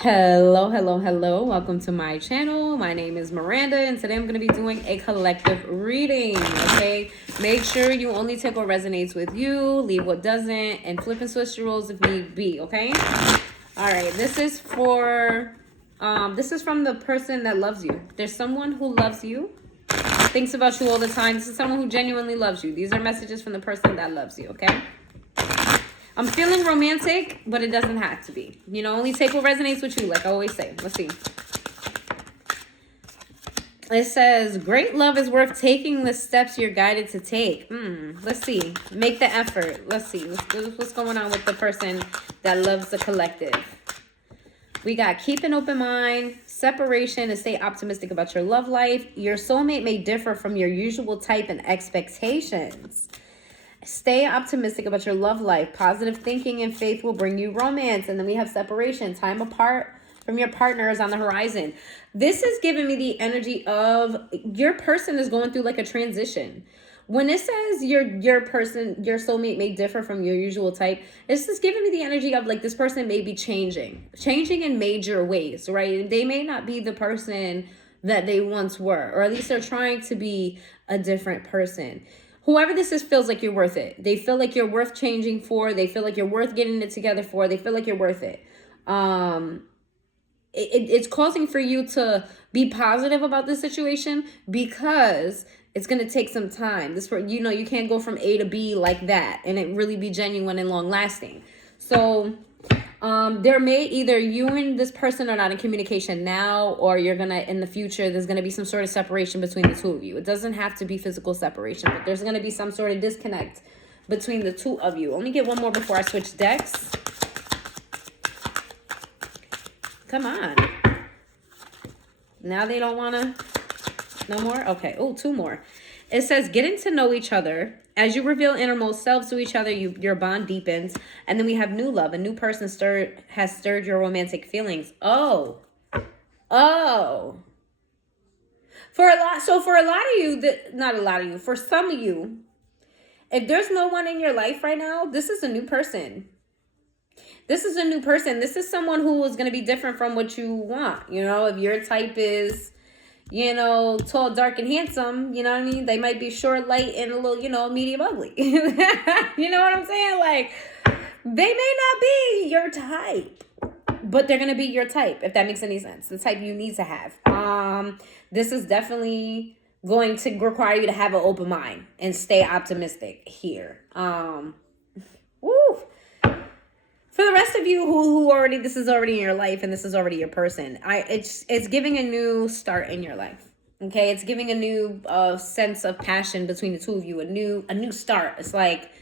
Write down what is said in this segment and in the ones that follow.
Hello, hello, hello. Welcome to my channel. My name is Miranda, and today I'm going to be doing a collective reading, okay? Make sure you only take what resonates with you, leave what doesn't, and flip and switch the rules if need be, okay? All right, this is from the person that loves you. There's someone who loves you, thinks about you all the time. This is someone who genuinely loves you. These are messages from the person that loves you, okay? I'm feeling romantic, but it doesn't have to be. You know, only take what resonates with you, like I always say. Let's see. It says, great love is worth taking the steps you're guided to take. Let's see. Make the effort. Let's see. What's going on with the person that loves the collective? We got keep an open mind, separation, and stay optimistic about your love life. Your soulmate may differ from your usual type and expectations. Stay optimistic about your love life. Positive thinking and faith will bring you romance. And then we have separation. Time apart from your partner is on the horizon. This is giving me the energy of your person is going through like a transition. When it says your person, your soulmate may differ from your usual type, this is giving me the energy of like this person may be changing in major ways, right? They may not be the person that they once were, or at least they're trying to be a different person. Whoever this is feels like you're worth it. They feel like you're worth changing for. They feel like you're worth getting it together for. They feel like you're worth it. It's causing for you to be positive about this situation because it's going to take some time. You can't go from A to B like that and it really be genuine and long lasting. So there may either you and this person are not in communication now, or you're gonna in the future there's gonna be some sort of separation between the two of you. It doesn't have to be physical separation, but there's gonna be some sort of disconnect between the two of you. Only get one more before I switch decks. Come on. Now they don't wanna. No more? Okay. Oh, two more. It says, getting to know each other. As you reveal innermost selves to each other, your bond deepens. And then we have new love. A new person has stirred your romantic feelings. Oh. For a lot of you, not a lot of you, for some of you, if there's no one in your life right now, this is a new person. This is a new person. This is someone who is going to be different from what you want. You know, if your type is, tall, dark, and handsome, you know what I mean? They might be short, light, and a little, medium ugly. You know what I'm saying? Like, they may not be your type, but they're going to be your type, if that makes any sense. The type you need to have. This is definitely going to require you to have an open mind and stay optimistic here. Woo! For the rest of you who already, this is already in your life and this is already your person, it's giving a new start in your life. Okay, it's giving a new sense of passion between the two of you, a new start. It's like,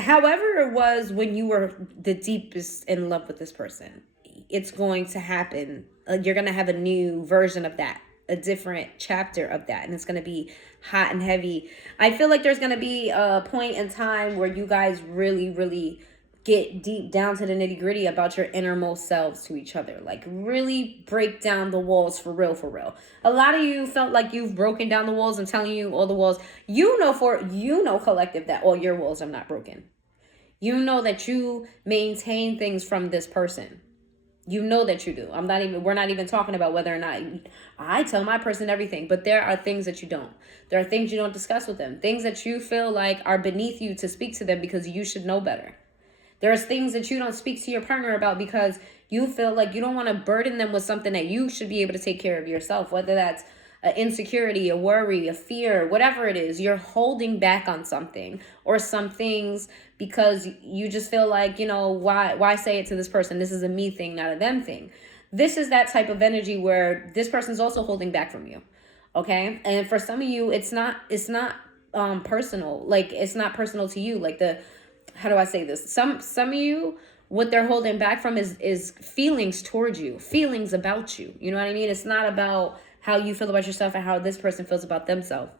however it was when you were the deepest in love with this person, it's going to happen. You're going to have a new version of that, a different chapter of that, and it's going to be hot and heavy. I feel like there's going to be a point in time where you guys really, really get deep down to the nitty gritty about your innermost selves to each other. Like really break down the walls for real, for real. A lot of you felt like you've broken down the walls. I'm telling you, all the walls, collective, that all your walls are not broken. You know that you maintain things from this person. You know that you do. We're not even talking about whether or not I tell my person everything, but there are things that you don't. There are things you don't discuss with them. Things that you feel like are beneath you to speak to them because you should know better. There's things that you don't speak to your partner about because you feel like you don't want to burden them with something that you should be able to take care of yourself, whether that's an insecurity, a worry, a fear, whatever it is. You're holding back on something or some things because you just feel like, why say it to this person? This is a me thing, not a them thing. This is that type of energy where this person's also holding back from you. Okay? And for some of you, it's not personal. Like, it's not personal to you. Like how do I say this? Some of you, what they're holding back from is feelings towards you, feelings about you. You know what I mean? It's not about how you feel about yourself and how this person feels about themselves.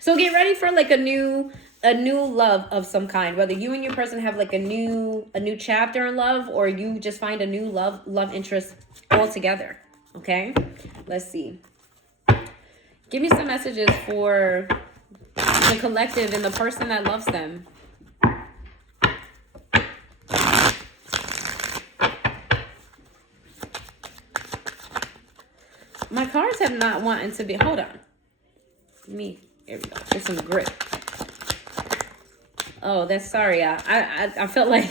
So get ready for like a new love of some kind, whether you and your person have like a new chapter in love, or you just find a new love interest altogether. Okay? Let's see. Give me some messages for the collective and the person that loves them. My cards have not wanted to be. Hold on. Here we go. Get some grip. Oh, that's sorry, y'all. I felt like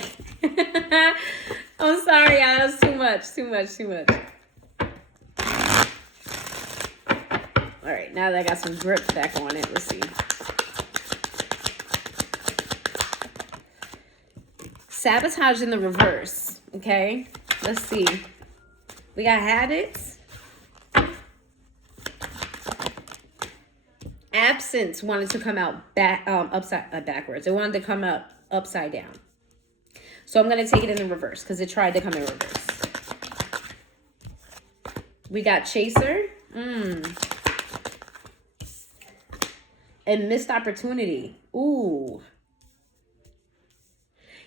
I'm sorry, y'all. That's too much. All right, now that I got some grip back on it, let's see. Sabotage in the reverse. Okay, let's see. We got habits. Absence wanted to come out backwards. It wanted to come out upside down. So I'm going to take it in the reverse because it tried to come in reverse. We got chaser. And missed opportunity. Ooh.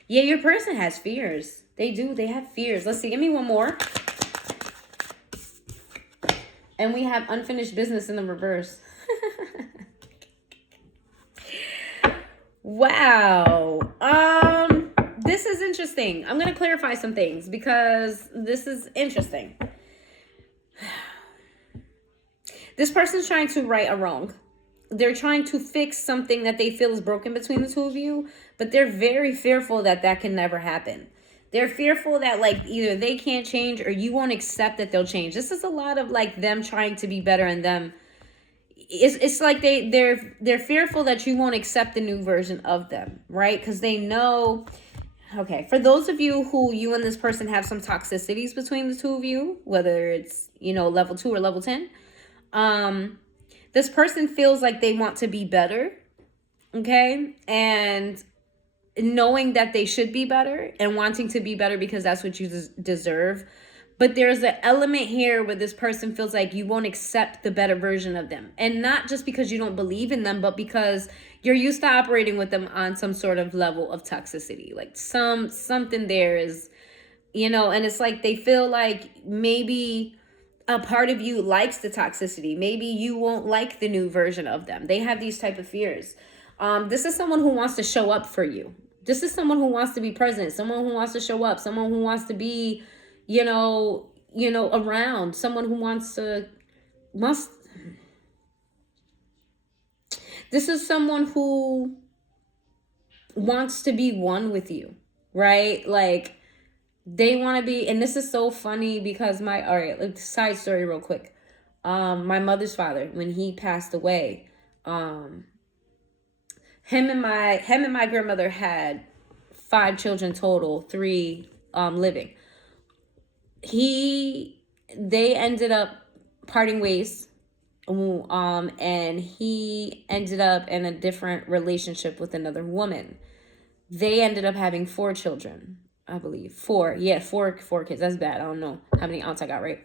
Yeah, your person has fears. They do. They have fears. Let's see. Give me one more. And we have unfinished business in the reverse. Wow. This is interesting. I'm going to clarify some things because this is interesting. This person's trying to right a wrong. They're trying to fix something that they feel is broken between the two of you, but they're very fearful that that can never happen. They're fearful that like either they can't change or you won't accept that they'll change. This is a lot of like them trying to be better and them. It's like they're fearful that you won't accept the new version of them, right? Because they know. Okay, for those of you who you and this person have some toxicities between the two of you, whether it's, level 2 or level 10, this person feels like they want to be better, okay? And knowing that they should be better and wanting to be better because that's what you deserve. But there's an element here where this person feels like you won't accept the better version of them. And not just because you don't believe in them, but because you're used to operating with them on some sort of level of toxicity. Like something there is, and it's like they feel like maybe a part of you likes the toxicity. Maybe you won't like the new version of them. They have these type of fears. This is someone who wants to show up for you. This is someone who wants to be present, someone who wants to show up, someone who wants to be, around, someone who this is someone who wants to be one with you, right? Like they want to be, and this is so funny because side story real quick. My mother's father, when he passed away, him and my grandmother had 5 children total, 3 living. They ended up parting ways, and he ended up in a different relationship with another woman. They ended up having 4 children, I believe. 4 kids. That's bad. I don't know how many aunts I got right.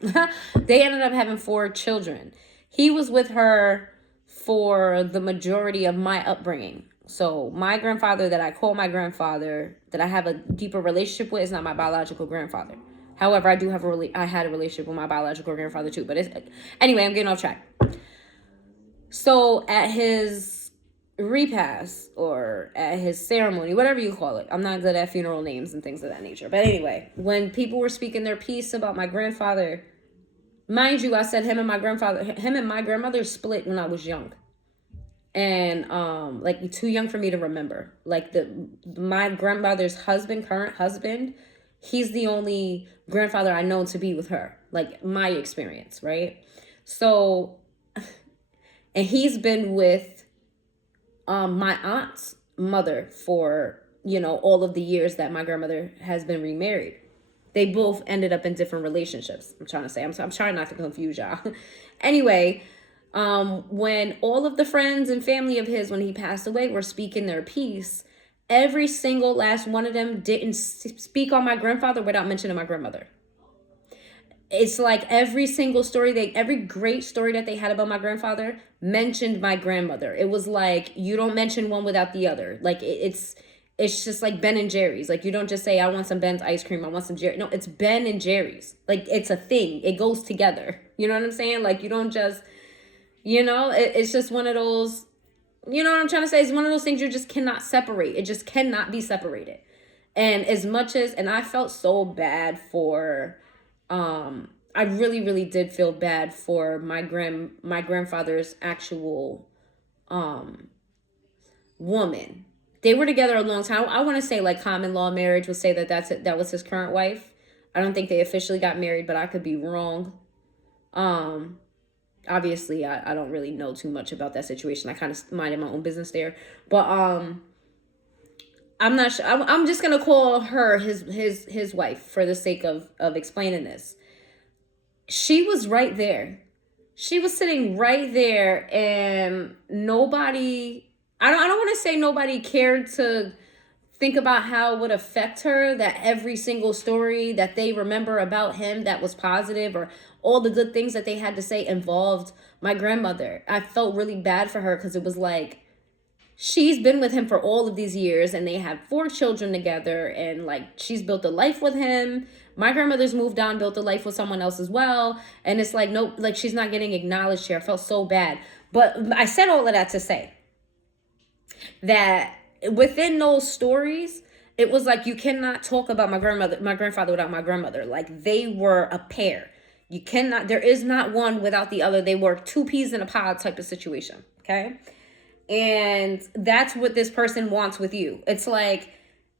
They ended up having 4 children. He was with her for the majority of my upbringing. So my grandfather that I call my grandfather, that I have a deeper relationship with, is not my biological grandfather. However, I had a relationship with my biological grandfather too. But anyway, I'm getting off track. So at his repast or at his ceremony, whatever you call it, I'm not good at funeral names and things of that nature. But anyway, when people were speaking their piece about my grandfather, mind you, I said him and my grandmother split when I was young. And like too young for me to remember. Like my grandmother's current husband, he's the only grandfather I know to be with her, like my experience, right? So, and he's been with my aunt's mother for, all of the years that my grandmother has been remarried. They both ended up in different relationships. I'm trying to say, I'm trying not to confuse y'all. Anyway, when all of the friends and family of his, when he passed away, were speaking their piece, every single last one of them didn't speak on my grandfather without mentioning my grandmother. It's like every single story, every great story that they had about my grandfather mentioned my grandmother. It was like, you don't mention one without the other. Like it's just like Ben and Jerry's. Like you don't just say, I want some Ben's ice cream, I want some Jerry. No, it's Ben and Jerry's. Like it's a thing. It goes together. You know what I'm saying? Like you don't just, it's just one of those, you know what I'm trying to say? It's one of those things you just cannot separate. It just cannot be separated. And as much as, and I felt so bad for I really, really did feel bad for my grandfather's actual woman. They were together a long time. I want to say like common law marriage would say that that was his current wife. I don't think they officially got married, but I could be wrong. Um, Obviously, I don't really know too much about that situation. I kind of minded my own business there, but I'm not sure. I'm just gonna call her his wife for the sake of explaining this. She was right there. She was sitting right there, and nobody. I don't want to say nobody cared to think about how it would affect her, that every single story that they remember about him that was positive, or all the good things that they had to say involved my grandmother. I felt really bad for her because it was like, she's been with him for all of these years and they have 4 children together, and like she's built a life with him. My grandmother's moved on, built a life with someone else as well, and it's like, no, like she's not getting acknowledged here. I felt so bad. But I said all of that to say that within those stories, it was like, you cannot talk about my grandfather without my grandmother. Like, they were a pair. You cannot, there is not one without the other. They were 2 peas in a pod type of situation. Okay. And that's what this person wants with you. It's like,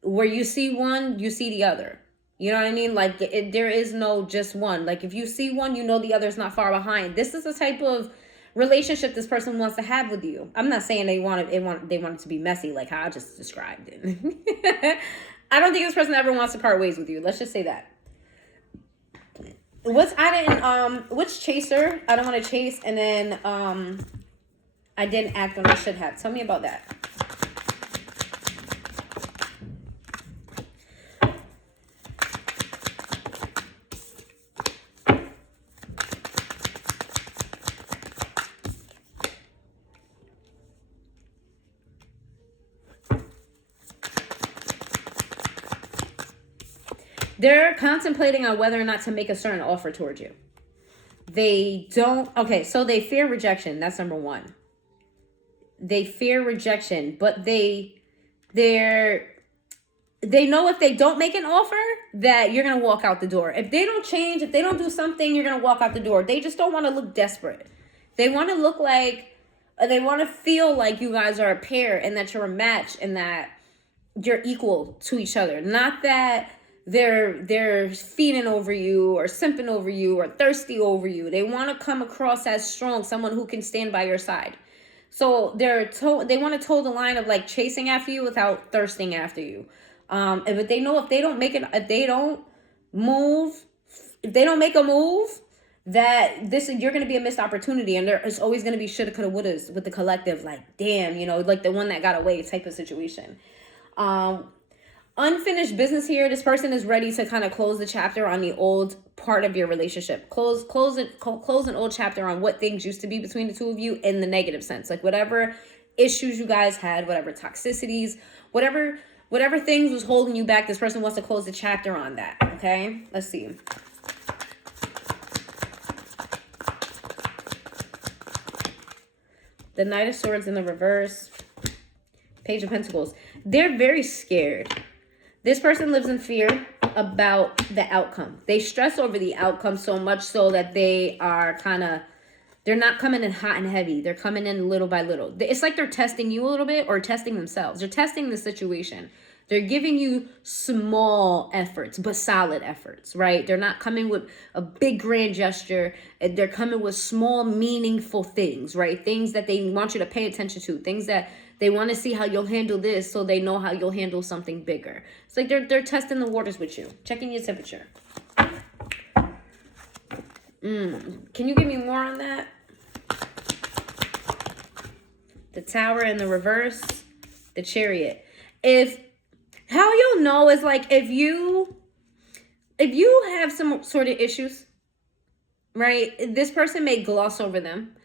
where you see one, you see the other. You know what I mean? Like, there is no just one. Like, if you see one, you know the other's not far behind. This is the type of relationship this person wants to have with you. I'm not saying they want it to be messy like how I just described it. I don't think this person ever wants to part ways with you. Let's just say that. Which chaser I don't want to chase, and then I didn't act when I should have. Tell me about that. They're contemplating on whether or not to make a certain offer towards you. They don't. Okay, so they fear rejection. That's number one. They fear rejection, but they know if they don't make an offer that you're gonna walk out the door. If they don't change, if they don't do something, you're gonna walk out the door. They just don't want to look desperate. They want to look like, they want to feel like you guys are a pair and that you're a match and that you're equal to each other. Not that they're feeding over you or simping over you or thirsty over you. They want to come across as strong, someone who can stand by your side. So they want to toe the line of like chasing after you without thirsting after you. But they know if they don't make a move, that you're going to be a missed opportunity, and there is always going to be shoulda, coulda, wouldas with the collective. Like, damn, like the one that got away type of situation. Unfinished business here. This person is ready to kind of close the chapter on the old part of your relationship. Close an old chapter on what things used to be between the two of you in the negative sense. Like, whatever issues you guys had, whatever toxicities, whatever things was holding you back, this person wants to close the chapter on that. Okay, let's see. The Knight of Swords in the reverse. Page of Pentacles. They're very scared. This person lives in fear about the outcome. They stress over the outcome so much so that they're not coming in hot and heavy. They're coming in little by little. It's like they're testing you a little bit, or testing themselves. They're testing the situation. They're giving you small efforts, but solid efforts, right? They're not coming with a big grand gesture. They're coming with small, meaningful things, right? Things that they want you to pay attention to. Things that they want to see how you'll handle this, so they know how you'll handle something bigger. It's like they're testing the waters with you, checking your temperature. Can you give me more on that? The Tower in the reverse, the Chariot. How you'll know is like if you have some sort of issues, right? This person may gloss over them.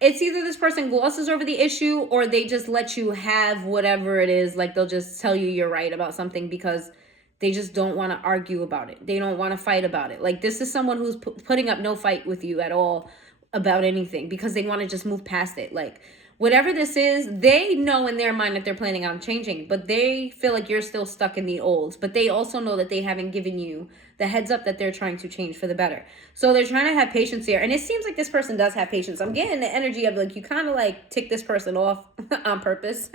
It's either this person glosses over the issue, or they just let you have whatever it is. Like, they'll just tell you you're right about something because they just don't want to argue about it. They don't want to fight about it. Like, this is someone who's putting up no fight with you at all about anything because they want to just move past it. Like, whatever this is, they know in their mind that they're planning on changing, but they feel like you're still stuck in the old. But they also know that they haven't given you the heads up that they're trying to change for the better. So they're trying to have patience here. And it seems like this person does have patience. I'm getting the energy of like, you kind of like tick this person off on purpose.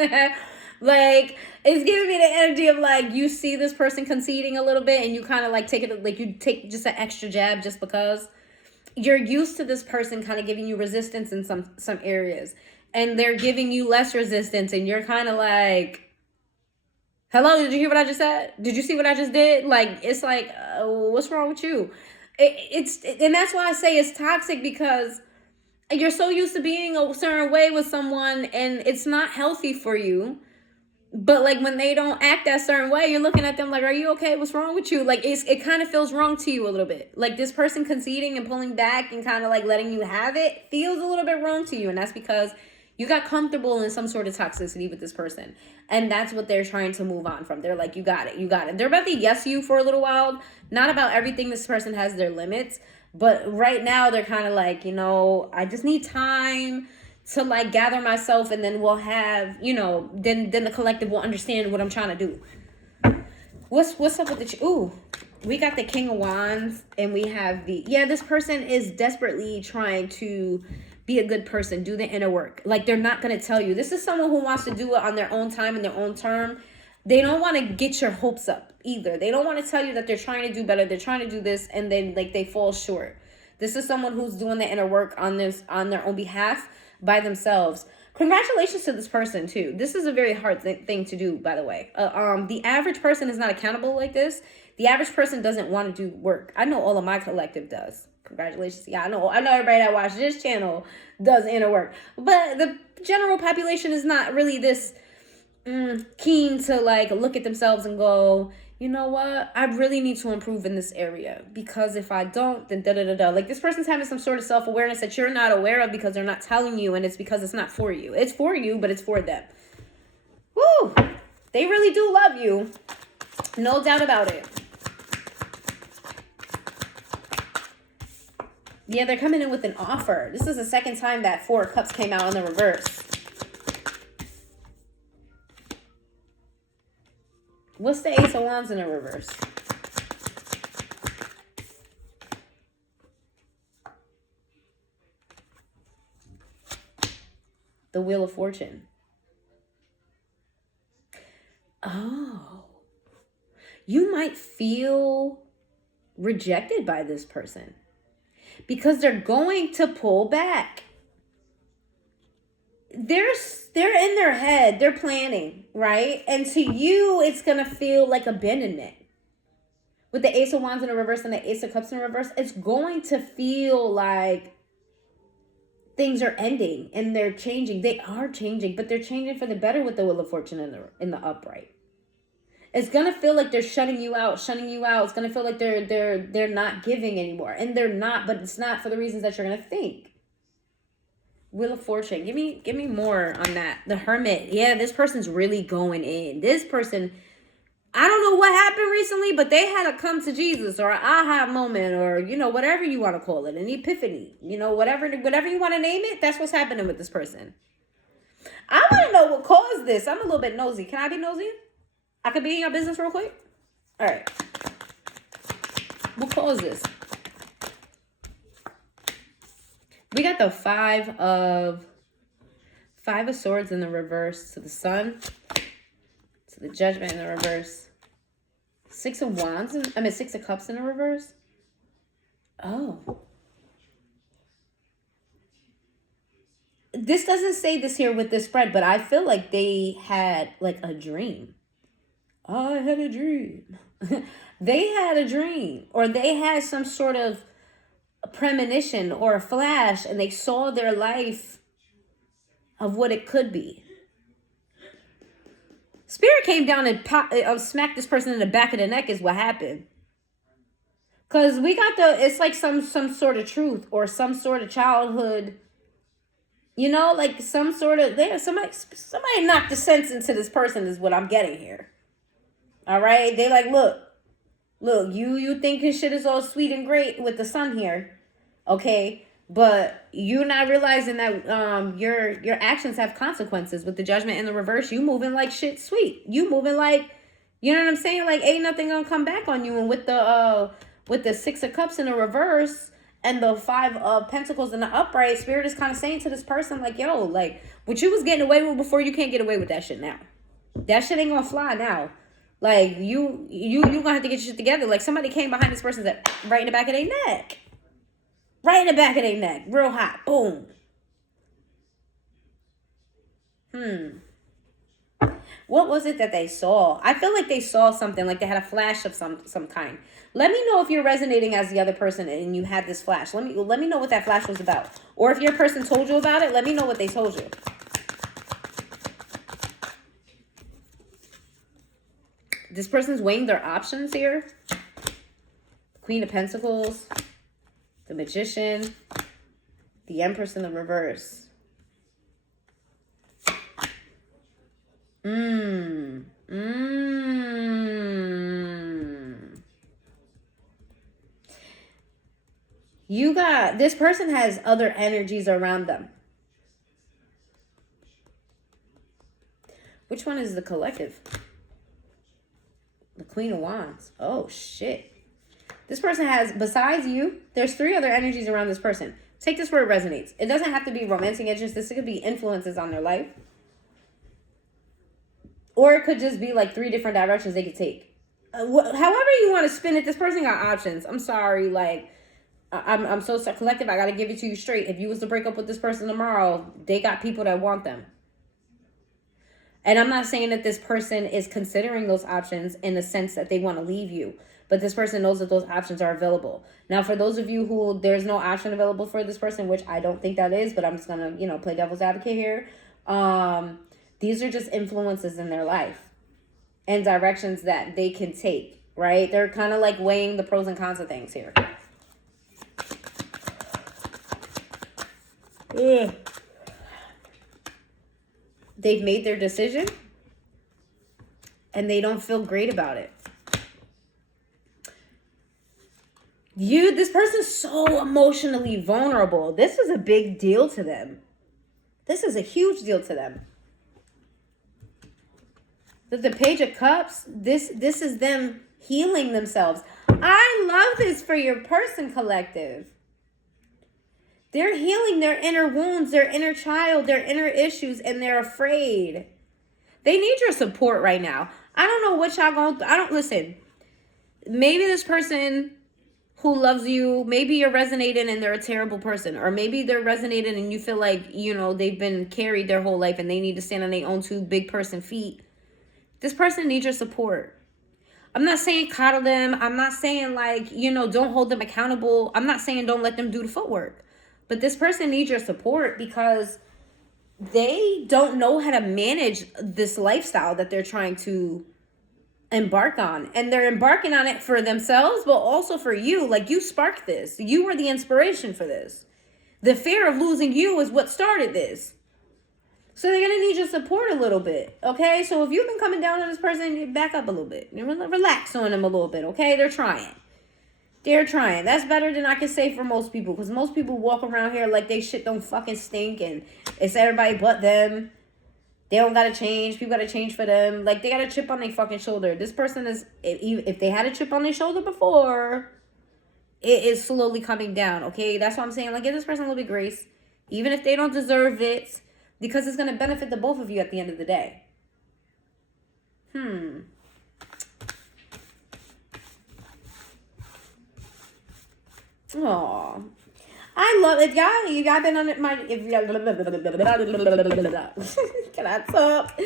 Like, it's giving me the energy of like, you see this person conceding a little bit and you kind of like take it, like you take just an extra jab just because you're used to this person kind of giving you resistance in some areas, and they're giving you less resistance, and you're kind of like, hello, did you hear what I just said? Did you see what I just did? Like, it's like, what's wrong with you? And that's why I say it's toxic, because you're so used to being a certain way with someone and it's not healthy for you. But like when they don't act that certain way, you're looking at them like, are you okay? What's wrong with you? Like it kind of feels wrong to you a little bit. Like this person conceding and pulling back and kind of like letting you have it feels a little bit wrong to you. And that's because you got comfortable in some sort of toxicity with this person. And that's what they're trying to move on from. They're like, you got it, you got it. They're about to yes you for a little while. Not about everything. This person has their limits. But right now they're kind of like, I just need time to like gather myself, and then we'll have, then the collective will understand what I'm trying to do. What's up with the we got the King of Wands, and we have this person is desperately trying to be a good person, do the inner work. Like they're not going to tell you. This is someone who wants to do it on their own time and their own term. They don't want to get your hopes up either. They don't want to tell you that they're trying to do better. They're trying to do this, and then like they fall short. This is someone who's doing the inner work on their own behalf by themselves. Congratulations to this person too. This is a very hard thing to do, by the way. The average person is not accountable like this. The average person doesn't want to do work. I know all of my collective does. Congratulations. Yeah, I know everybody that watches this channel does inner work. But the general population is not really this keen to like look at themselves and go, you know what? I really need to improve in this area, because if I don't, then da-da-da-da. Like this person's having some sort of self-awareness that you're not aware of because they're not telling you, and it's because it's not for you. It's for you, but it's for them. Woo! They really do love you. No doubt about it. Yeah, they're coming in with an offer. This is the second time that Four of Cups came out in the reverse. What's the Ace of Wands in the reverse? The Wheel of Fortune. Oh. You might feel rejected by this person because they're going to pull back. They're in their head, they're planning, right? And to you, it's going to feel like abandonment. With the Ace of Wands in the reverse and the Ace of Cups in the reverse, it's going to feel like things are ending and they're changing. They are changing, but they're changing for the better with the Wheel of Fortune in the upright. It's going to feel like they're shutting you out. It's going to feel like they're not giving anymore. And they're not, but it's not for the reasons that you're going to think. Wheel of Fortune. Give me more on that. The Hermit. Yeah, this person's really going in. This person, I don't know what happened recently, but they had a come to Jesus or an aha moment, or, whatever you want to call it, an epiphany. Whatever you want to name it, that's what's happening with this person. I want to know what caused this. I'm a little bit nosy. Can I be nosy? I could be in your business real quick? All right. What caused this? We got the Five of Swords in the reverse to the Sun, to the Judgment in the reverse. Six of Cups in the reverse. Oh. This doesn't say this here with this spread, but I feel like they had like a dream. I had a dream. They had a dream, or they had some sort of a premonition or a flash, and they saw their life of what it could be. Spirit came down and smacked this person in the back of the neck is what happened. Because we got it's like some sort of truth or some sort of childhood, like some sort of, somebody knocked the sense into this person is what I'm getting here. All right. They like, look, you think his shit is all sweet and great with the sun here. Okay. But you're not realizing that your actions have consequences. With the Judgment in the reverse, you moving like shit sweet. You moving like, you know what I'm saying? Like ain't nothing gonna come back on you. And with the with the Six of Cups in the reverse and the Five of Pentacles in the upright, Spirit is kind of saying to this person, like, yo, like, what you was getting away with before, you can't get away with that shit now. That shit ain't gonna fly now. Like, you gonna have to get your shit together. Like, somebody came behind this person's right in the back of their neck. Right in the back of their neck. Real hot. Boom. What was it that they saw? I feel like they saw something, like they had a flash of some kind. Let me know if you're resonating as the other person and you had this flash. Let me know what that flash was about. Or if your person told you about it, let me know what they told you. This person's weighing their options here. Queen of Pentacles, the Magician, the Empress in the reverse. This person has other energies around them. Which one is the collective? The Queen of Wands. Oh, shit. This person has, besides you, there's 3 other energies around this person. Take this where it resonates. It doesn't have to be romantic interest. This could be influences on their life. Or it could just be like 3 different directions they could take. However you want to spin it, this person got options. I'm sorry, like, I'm so collective. I got to give it to you straight. If you was to break up with this person tomorrow, they got people that want them. And I'm not saying that this person is considering those options in the sense that they want to leave you. But this person knows that those options are available. Now, for those of you who there's no option available for this person, which I don't think that is, but I'm just going to, play devil's advocate here. These are just influences in their life and directions that they can take, right? They're kind of like weighing the pros and cons of things here. Ugh. They've made their decision and they don't feel great about it. This person's so emotionally vulnerable. This is a big deal to them. This is a huge deal to them. The Page of Cups, this is them healing themselves. I love this for your person, collective. They're healing their inner wounds, their inner child, their inner issues, and they're afraid. They need your support right now. I don't know what y'all going through. Listen. Maybe this person who loves you, maybe you're resonating and they're a terrible person. Or maybe they're resonating and you feel like, they've been carried their whole life and they need to stand on their own 2 big person feet. This person needs your support. I'm not saying coddle them. I'm not saying don't hold them accountable. I'm not saying don't let them do the footwork. But this person needs your support because they don't know how to manage this lifestyle that they're trying to embark on. And they're embarking on it for themselves, but also for you. Like, you sparked this. You were the inspiration for this. The fear of losing you is what started this. So they're going to need your support a little bit, okay? So if you've been coming down on this person, back up a little bit. Relax on them a little bit, okay? They're trying. They're trying. That's better than I can say for most people. Because most people walk around here like they shit don't fucking stink. And it's everybody but them. They don't got to change. People got to change for them. Like, they got a chip on their fucking shoulder. This person is, if they had a chip on their shoulder before, it is slowly coming down, okay? That's what I'm saying. Like, give this person a little bit of grace. Even if they don't deserve it. Because it's going to benefit the both of you at the end of the day. Aw. I love it. You got been on my... Can I talk?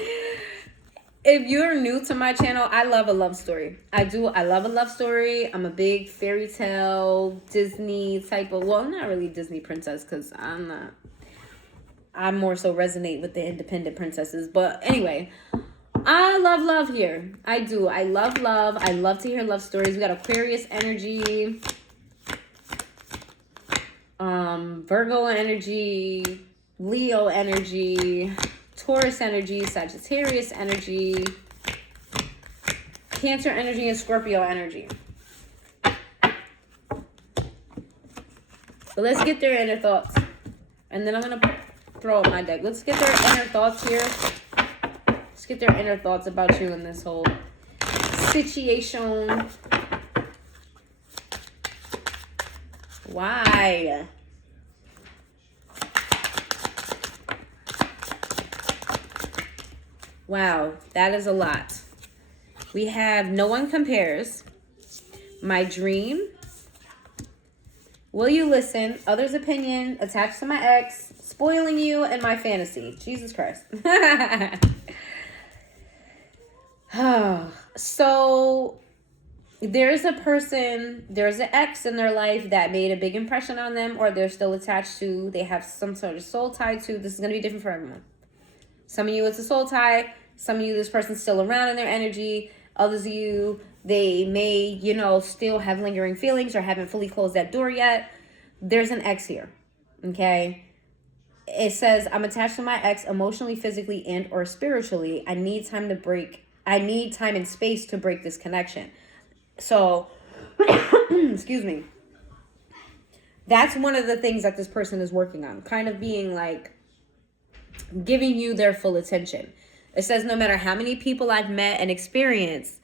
If you're new to my channel, I love a love story. I love a love story. I'm a big fairy tale, Disney type of... Well, not really Disney princess because I'm not... I more so resonate with the independent princesses. But anyway, I love love here. I do. I love love. I love to hear love stories. We got Aquarius energy, Virgo energy, Leo energy, Taurus energy, Sagittarius energy, Cancer energy, and Scorpio energy. So let's get their inner thoughts. And then I'm going to throw up my deck. Let's get their inner thoughts here. Let's get their inner thoughts about you in this whole situation. Why? Wow, that is a lot. We have no one compares, my dream, will you listen, others' opinion, attached to my ex, spoiling you, and my fantasy. Jesus Christ. So there's a person, there's an ex in their life that made a big impression on them, or they're still attached to, they have some sort of soul tie to. This is going to be different for everyone. Some of you, it's a soul tie. Some of you, this person's still around in their energy. Others of you, they may, still have lingering feelings or haven't fully closed that door yet. There's an ex here, okay? It says, I'm attached to my ex emotionally, physically, and or spiritually. I need time and space to break this connection. So, excuse me. That's one of the things that this person is working on. Kind of being like, giving you their full attention. It says, no matter how many people I've met and experienced,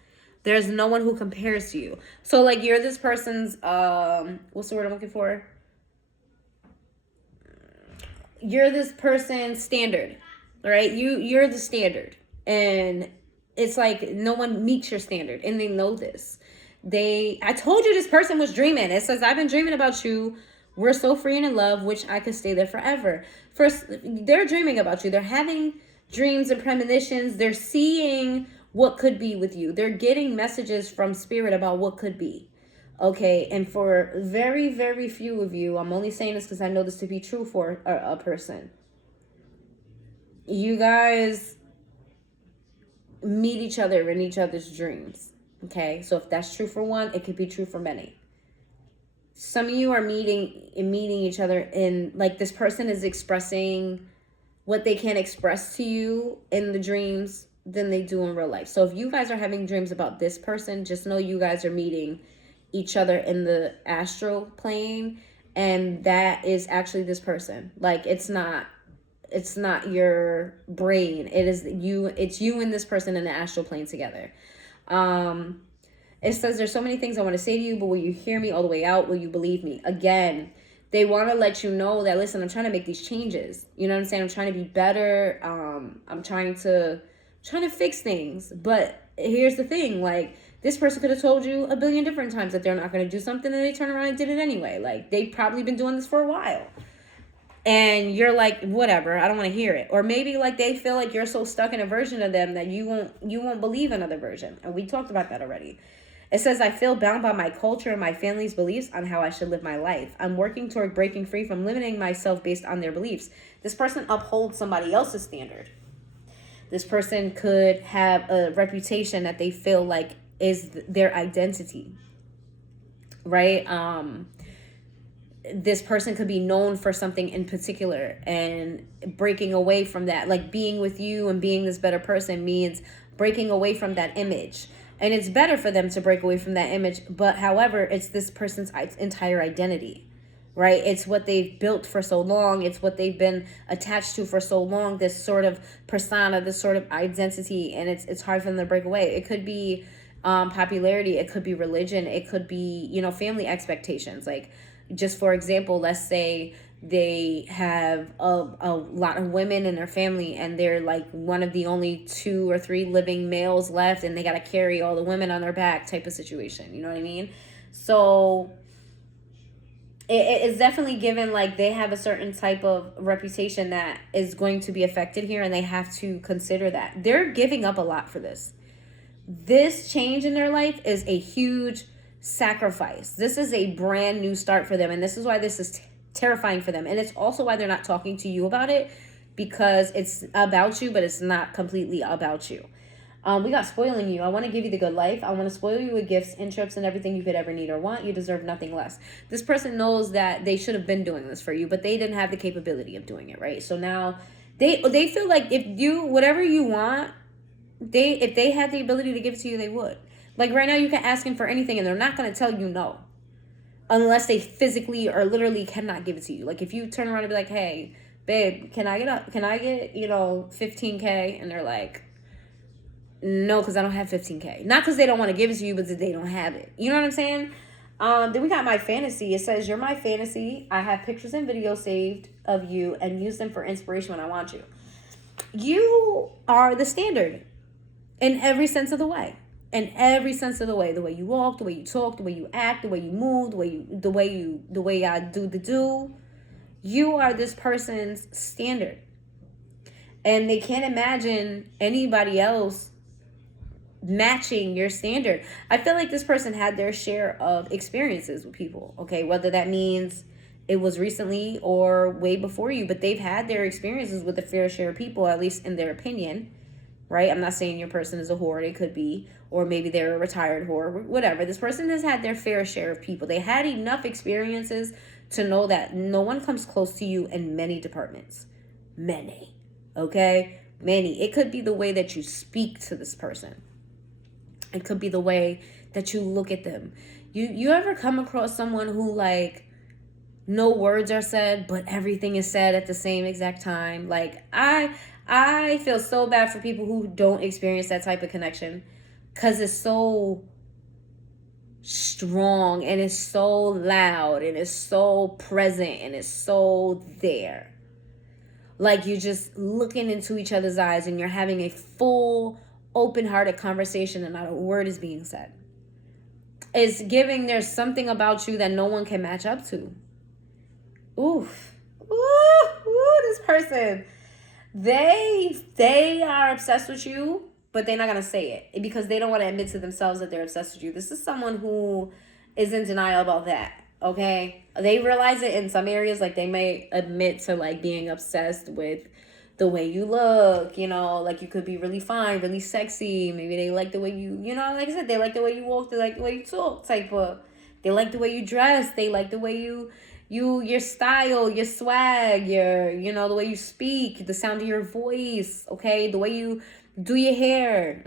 there's no one who compares to you. So like you're this person's, what's the word I'm looking for? You're this person's standard, right? You're the standard. And it's like no one meets your standard, and they know this. I told you this person was dreaming. It says, I've been dreaming about you. We're so free and in love, which I could stay there forever. First, they're dreaming about you. They're having dreams and premonitions. They're seeing what could be with you. They're getting messages from spirit about what could be. Okay, and for very, very few of you, I'm only saying this because I know this to be true for a person. You guys meet each other in each other's dreams. Okay, so if that's true for one, it could be true for many. Some of you are meeting each other in, like, this person is expressing what they can't express to you in the dreams than they do in real life. So if you guys are having dreams about this person, just know you guys are meeting each other in the astral plane, and that is actually this person. Like, it's not your brain. It's you and this person in the astral plane together. It says, there's so many things I want to say to you, but will you hear me all the way out? Will you believe me? Again, they want to let you know that, listen, I'm trying to make these changes. You know what I'm saying? I'm trying to be better. I'm trying to fix things. But here's the thing, like, this person could have told you a billion different times that they're not going to do something, and they turn around and did it anyway. Like, they've probably been doing this for a while. And you're like, whatever, I don't want to hear it. Or maybe like they feel like you're so stuck in a version of them that you won't believe another version. And we talked about that already. It says, I feel bound by my culture and my family's beliefs on how I should live my life. I'm working toward breaking free from limiting myself based on their beliefs. This person upholds somebody else's standard. This person could have a reputation that they feel like is their identity, right? This person could be known for something in particular, and breaking away from that, like being with you and being this better person, means breaking away from that image. And it's better for them to break away from that image. But however, it's this person's entire identity, right? It's what they've built for so long. It's what they've been attached to for so long, this sort of persona, this sort of identity. And it's hard for them to break away. It could be popularity. It could be religion. It could be, family expectations. Like, just for example, let's say they have a lot of women in their family, and they're like one of the only 2 or 3 living males left, and they got to carry all the women on their back type of situation. You know what I mean? So it's definitely given, like, they have a certain type of reputation that is going to be affected here, and they have to consider that. They're giving up a lot for this. This change in their life is a huge sacrifice. This is a brand new start for them, and this is why this is terrifying for them. And it's also why they're not talking to you about it, because it's about you, but it's not completely about you. We got spoiling you. I want to give you the good life. I want to spoil you with gifts and trips and everything you could ever need or want. You deserve nothing less. This person knows that they should have been doing this for you, but they didn't have the capability of doing it, right? So now they feel like if you, whatever you want, if they had the ability to give it to you, they would. Like right now, you can ask them for anything, and they're not going to tell you no, unless they physically or literally cannot give it to you. Like if you turn around and be like, "Hey, babe, can I get 15K?" And they're like, "No, because I don't have 15K." Not because they don't want to give it to you, but that they don't have it. You know what I'm saying? Then we got my fantasy. It says, you're my fantasy. I have pictures and videos saved of you and use them for inspiration when I want you. You are the standard in every sense of the way. In every sense of the way you walk, the way you talk, the way you act, the way you move, the way I do the do. You are this person's standard. And they can't imagine anybody else matching your standard. I feel like this person had their share of experiences with people, okay? Whether that means it was recently or way before you, but they've had their experiences with a fair share of people, at least in their opinion, right? I'm not saying your person is a whore. They could be, or maybe they're a retired whore, whatever. This person has had their fair share of people. They had enough experiences to know that no one comes close to you in many departments. Many, okay? Many. It could be the way that you speak to this person. It could be the way that you look at them. You ever come across someone who, like, no words are said, but everything is said at the same exact time? Like, I feel so bad for people who don't experience that type of connection, because it's so strong and it's so loud and it's so present and it's so there. Like, you're just looking into each other's eyes and you're having a full open-hearted conversation and not a word is being said. It's giving there's something about you that no one can match up to. Oof. Ooh, this person. They are obsessed with you, but they're not going to say it because they don't want to admit to themselves that they're obsessed with you. This is someone who is in denial about that, okay? They realize it in some areas, like they may admit to, like, being obsessed with the way you look, you know, like you could be really fine, really sexy. Maybe they like the way you, you know, like I said, they like the way you walk, they like the way you talk, type of. They like the way you dress, they like the way your style, your swag, you know, the way you speak, the sound of your voice, okay, the way you do your hair.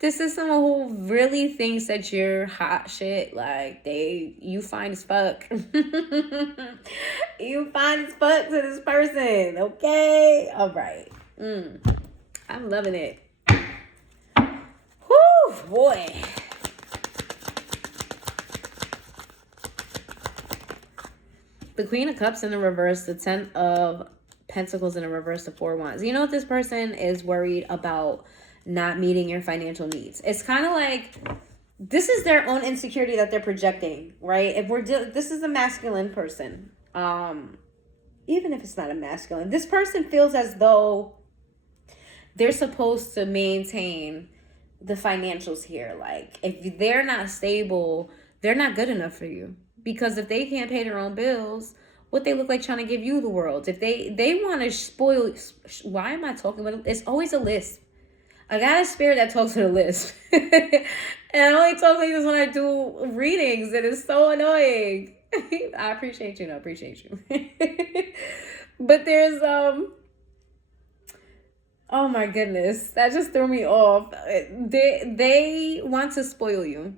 This is someone who really thinks that you're hot shit. Like, you fine as fuck. You fine as fuck to this person, okay? All right. I'm loving it. Whew, boy. The Queen of Cups in the reverse, the 10 of Pentacles in the reverse, the 4 of Wands. You know what this person is worried about? Not meeting your financial needs. It's kind of like this is their own insecurity that they're projecting, right? If this is a masculine person, even if it's not a masculine, this person feels as though they're supposed to maintain the financials here. Like, if they're not stable, they're not good enough for you, because if they can't pay their own bills, what they look like trying to give you the world? If they want to spoil, why am I talking about it? It's always a list. I got a spirit that talks to the list. And I only talk like this when I do readings. It is so annoying. I appreciate you. No, I appreciate you. But there's, oh my goodness. That just threw me off. They want to spoil you,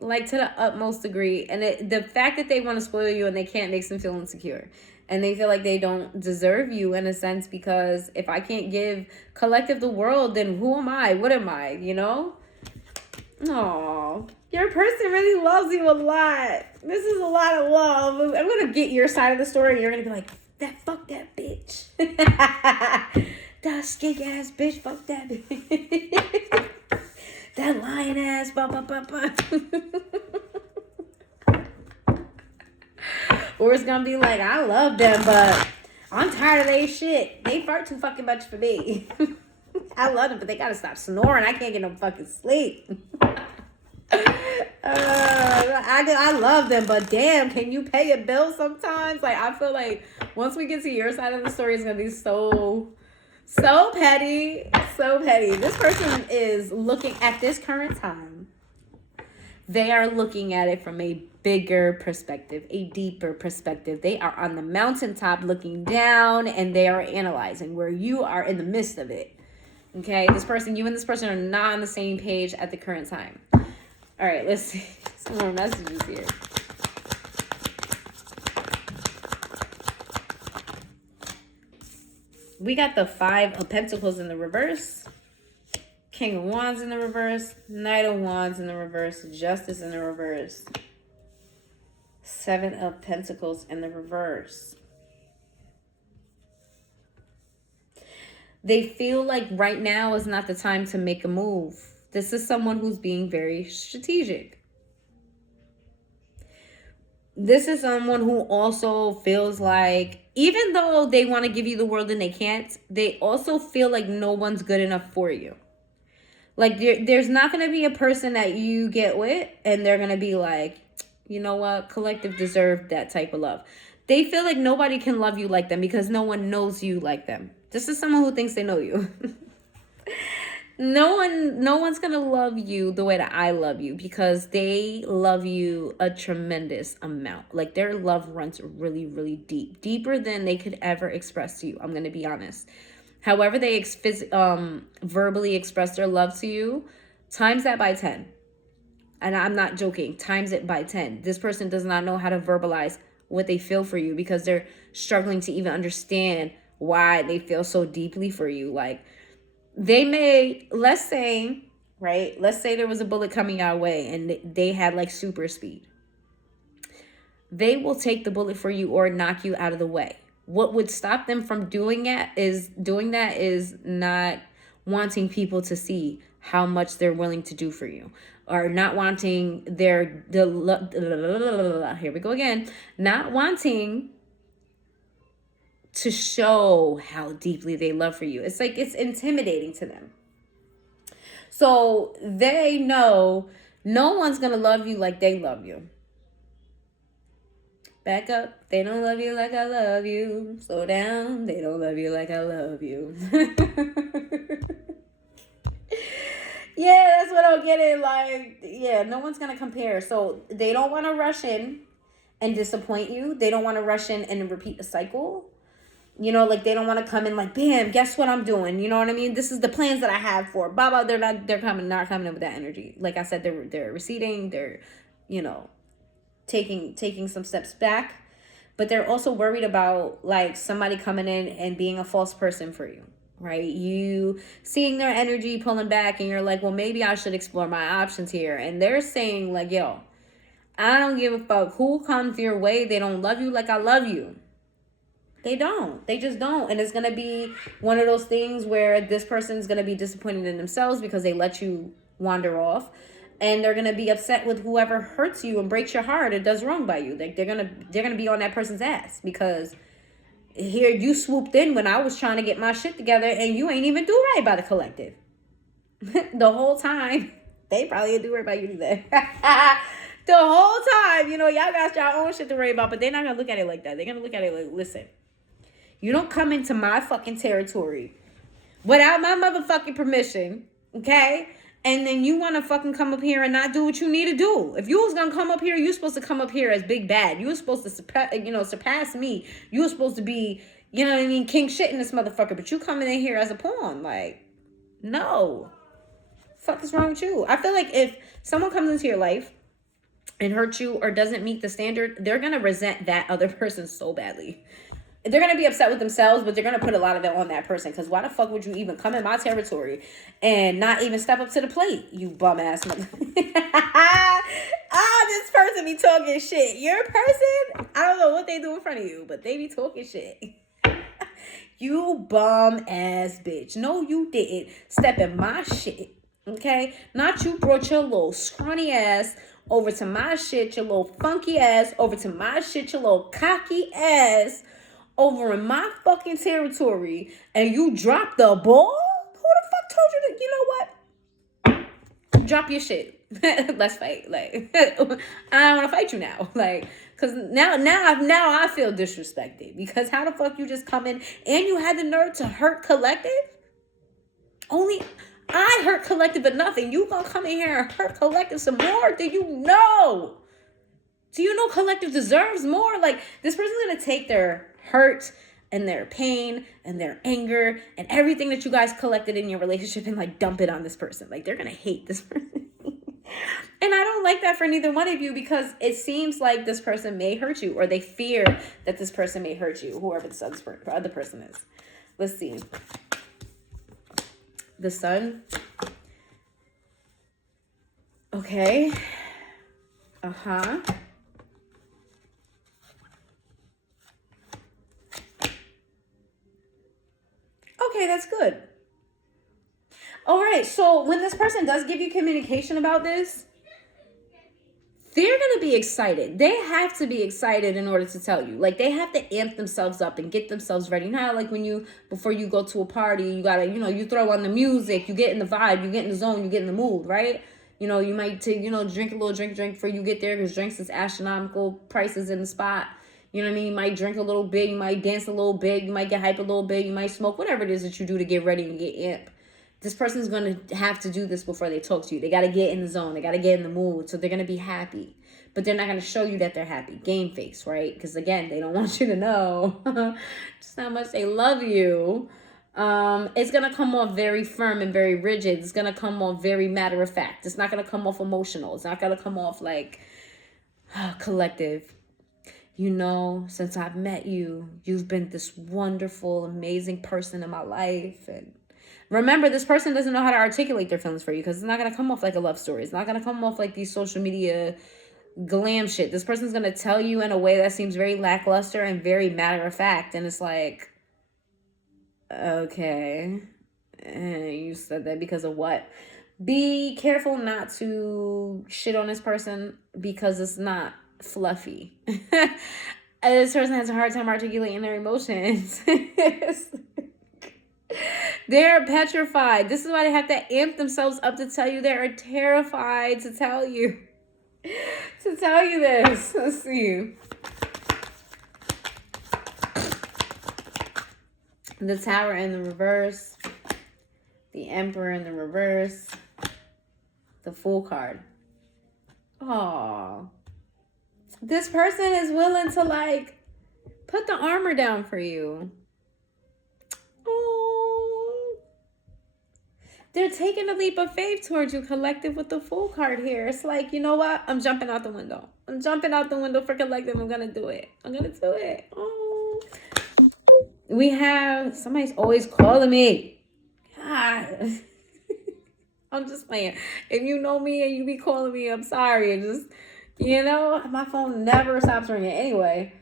like, to the utmost degree. And the fact that they want to spoil you and they can't makes them feel insecure. And they feel like they don't deserve you in a sense, because if I can't give collective the world, then who am I? What am I? You know? Aww. Your person really loves you a lot. This is a lot of love. I'm going to get your side of the story. You're going to be like, fuck that bitch. That skink ass bitch. Fuck that bitch. That lion ass. Or it's gonna be like, I love them, but I'm tired of their shit. They fart too fucking much for me. I love them, but they gotta stop snoring. I can't get no fucking sleep. I love them, but damn, can you pay a bill sometimes? Like, I feel like once we get to your side of the story, it's gonna be so petty. So petty. This person is looking at this current time. They are looking at it from a bigger perspective, a deeper perspective. They are on the mountaintop looking down, and they are analyzing where you are in the midst of it. Okay, you and this person are not on the same page at the current time. All right, let's see some more messages here. We got the 5 of Pentacles in the reverse. King of Wands in the reverse, Knight of Wands in the reverse, Justice in the reverse, Seven of Pentacles in the reverse. They feel like right now is not the time to make a move. This is someone who's being very strategic. This is someone who also feels like, even though they want to give you the world and they can't, they also feel like no one's good enough for you. Like, there's not going to be a person that you get with and they're going to be like, you know what, collective deserve that type of love. They feel like nobody can love you like them because no one knows you like them. This is someone who thinks they know you. No one's gonna love you the way that I love you because they love you a tremendous amount. Like, their love runs really, really deep, deeper than they could ever express to you. I'm gonna be honest. However they verbally express their love to you, times that by 10. And I'm not joking. Times it by 10. This person does not know how to verbalize what they feel for you because they're struggling to even understand why they feel so deeply for you. Like, they may, let's say there was a bullet coming our way and they had like super speed. They will take the bullet for you or knock you out of the way. What would stop them from doing that is not wanting people to see how much they're willing to do for you, or not wanting here we go again, not wanting to show how deeply they love for you. It's like, it's intimidating to them. So they know no one's going to love you like they love you. Back up. They don't love you like I love you. Slow down. They don't love you like I love you. Yeah, that's what I'm getting. Like, yeah, no one's going to compare. So they don't want to rush in and disappoint you. They don't want to rush in and repeat the cycle. You know, like, they don't want to come in like, bam, guess what I'm doing? You know what I mean? This is the plans that I have for blah, blah. They're not coming in with that energy. Like I said, they're receding. They're, you know, taking some steps back. But they're also worried about, like, somebody coming in and being a false person for you, right? You seeing their energy pulling back and you're like, well, maybe I should explore my options here. And they're saying like, yo, I don't give a fuck who comes your way. They don't love you like I love you. They don't. They just don't. And it's going to be one of those things where this person's going to be disappointed in themselves because they let you wander off. And they're going to be upset with whoever hurts you and breaks your heart or does wrong by you. Like, they're going to be on that person's ass because here you swooped in when I was trying to get my shit together and you ain't even do right by the collective. The whole time. They probably didn't do right by you either. The whole time, you know, y'all got your own shit to worry about, but they're not going to look at it like that. They're going to look at it like, listen, you don't come into my fucking territory without my motherfucking permission, okay? And then you want to fucking come up here and not do what you need to do. If you was going to come up here, you supposed to come up here as big bad. You were supposed to surpass me. You were supposed to be, you know what I mean, king shit in this motherfucker. But you coming in here as a pawn. Like, no. Fuck is wrong with you? I feel like if someone comes into your life and hurts you or doesn't meet the standard, they're going to resent that other person so badly. They're going to be upset with themselves, but they're going to put a lot of it on that person. Because why the fuck would you even come in my territory and not even step up to the plate, you bum ass mother. This person be talking shit. Your person, I don't know what they do in front of you, but they be talking shit. You bum ass bitch. No, you didn't step in my shit. Okay? Not you brought your little scrawny ass over to my shit, your little funky ass over to my shit, your little cocky ass over in my fucking territory, and you dropped the ball? Who the fuck told you to, you know what? Drop your shit. Let's fight. Like, I don't want to fight you now. Like, because now I feel disrespected. Because how the fuck you just come in and you had the nerve to hurt collective? Only I hurt collective enough, and you gonna come in here and hurt collective some more? Do you know? Do you know collective deserves more? Like, this person's gonna take their hurt and their pain and their anger and everything that you guys collected in your relationship and like dump it on this person. Like, they're gonna hate this person. And I don't like that for neither one of you, because it seems like this person may hurt you, or they fear that this person may hurt you, whoever this other person is. Let's see. The Sun, Okay. Uh-huh. Okay, that's good. All right, so when this person does give you communication about this, they're going to be excited. They have to be excited in order to tell you. Like, they have to amp themselves up and get themselves ready. Now, like when you, before you go to a party, you got to, you throw on the music, you get in the vibe, you get in the zone, you get in the mood, right? You might take, drink a little drink before you get there, because drinks is astronomical prices in the spot. You know what I mean? You might drink a little bit, you might dance a little bit, you might get hype a little bit, you might smoke, whatever it is that you do to get ready and get amped. This person's going to have to do this before they talk to you. They got to get in the zone. They got to get in the mood. So they're going to be happy. But they're not going to show you that they're happy. Game face, right? Because, again, they don't want you to know just how much they love you. It's going to come off very firm and very rigid. It's going to come off very matter of fact. It's not going to come off emotional. It's not going to come off like collective. Since I've met you, you've been this wonderful, amazing person in my life. And remember, this person doesn't know how to articulate their feelings for you, because it's not going to come off like a love story. It's not going to come off like these social media glam shit. This person's going to tell you in a way that seems very lackluster and very matter of fact. And it's like, okay, you said that because of what? Be careful not to shit on this person because it's not fluffy. This person has a hard time articulating their emotions. They're petrified. This is why they have to amp themselves up to tell you. They are terrified to tell you. To tell you this. Let's see. The Tower in the reverse. The Emperor in the reverse. The Fool card. Oh. This person is willing to, like, put the armor down for you. Oh. They're taking a leap of faith towards you, collective, with the Fool card here. It's like, you know what? I'm jumping out the window. I'm jumping out the window for collective. I'm going to do it. I'm going to do it. Oh. We have, somebody's always calling me. God. I'm just playing. If you know me and you be calling me, I'm sorry. It just, my phone never stops ringing. Anyway,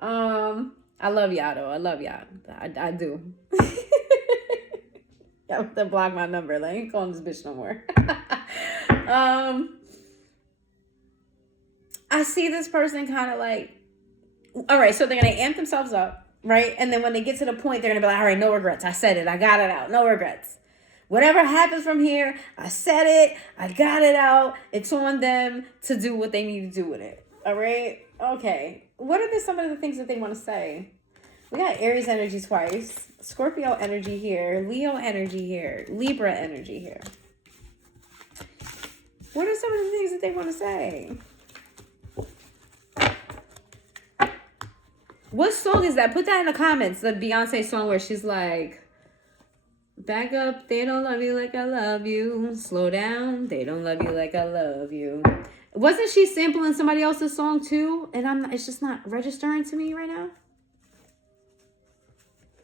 I love y'all though. I love y'all. I do. Y'all have to block my number. Like, I ain't calling this bitch no more. I see this person kind of like, all right, so they're going to amp themselves up, right? And then when they get to the point, they're going to be like, all right, no regrets. I said it. I got it out. No regrets. Whatever happens from here, I said it. I got it out. It's on them to do what they need to do with it. All right? Okay. What are some of the things that they want to say? We got Aries energy twice. Scorpio energy here. Leo energy here. Libra energy here. What are some of the things that they want to say? What song is that? Put that in the comments. The Beyonce song where she's like, back up, they don't love you like I love you. Slow down, they don't love you like I love you. Wasn't she sampling somebody else's song too? And it's just not registering to me right now.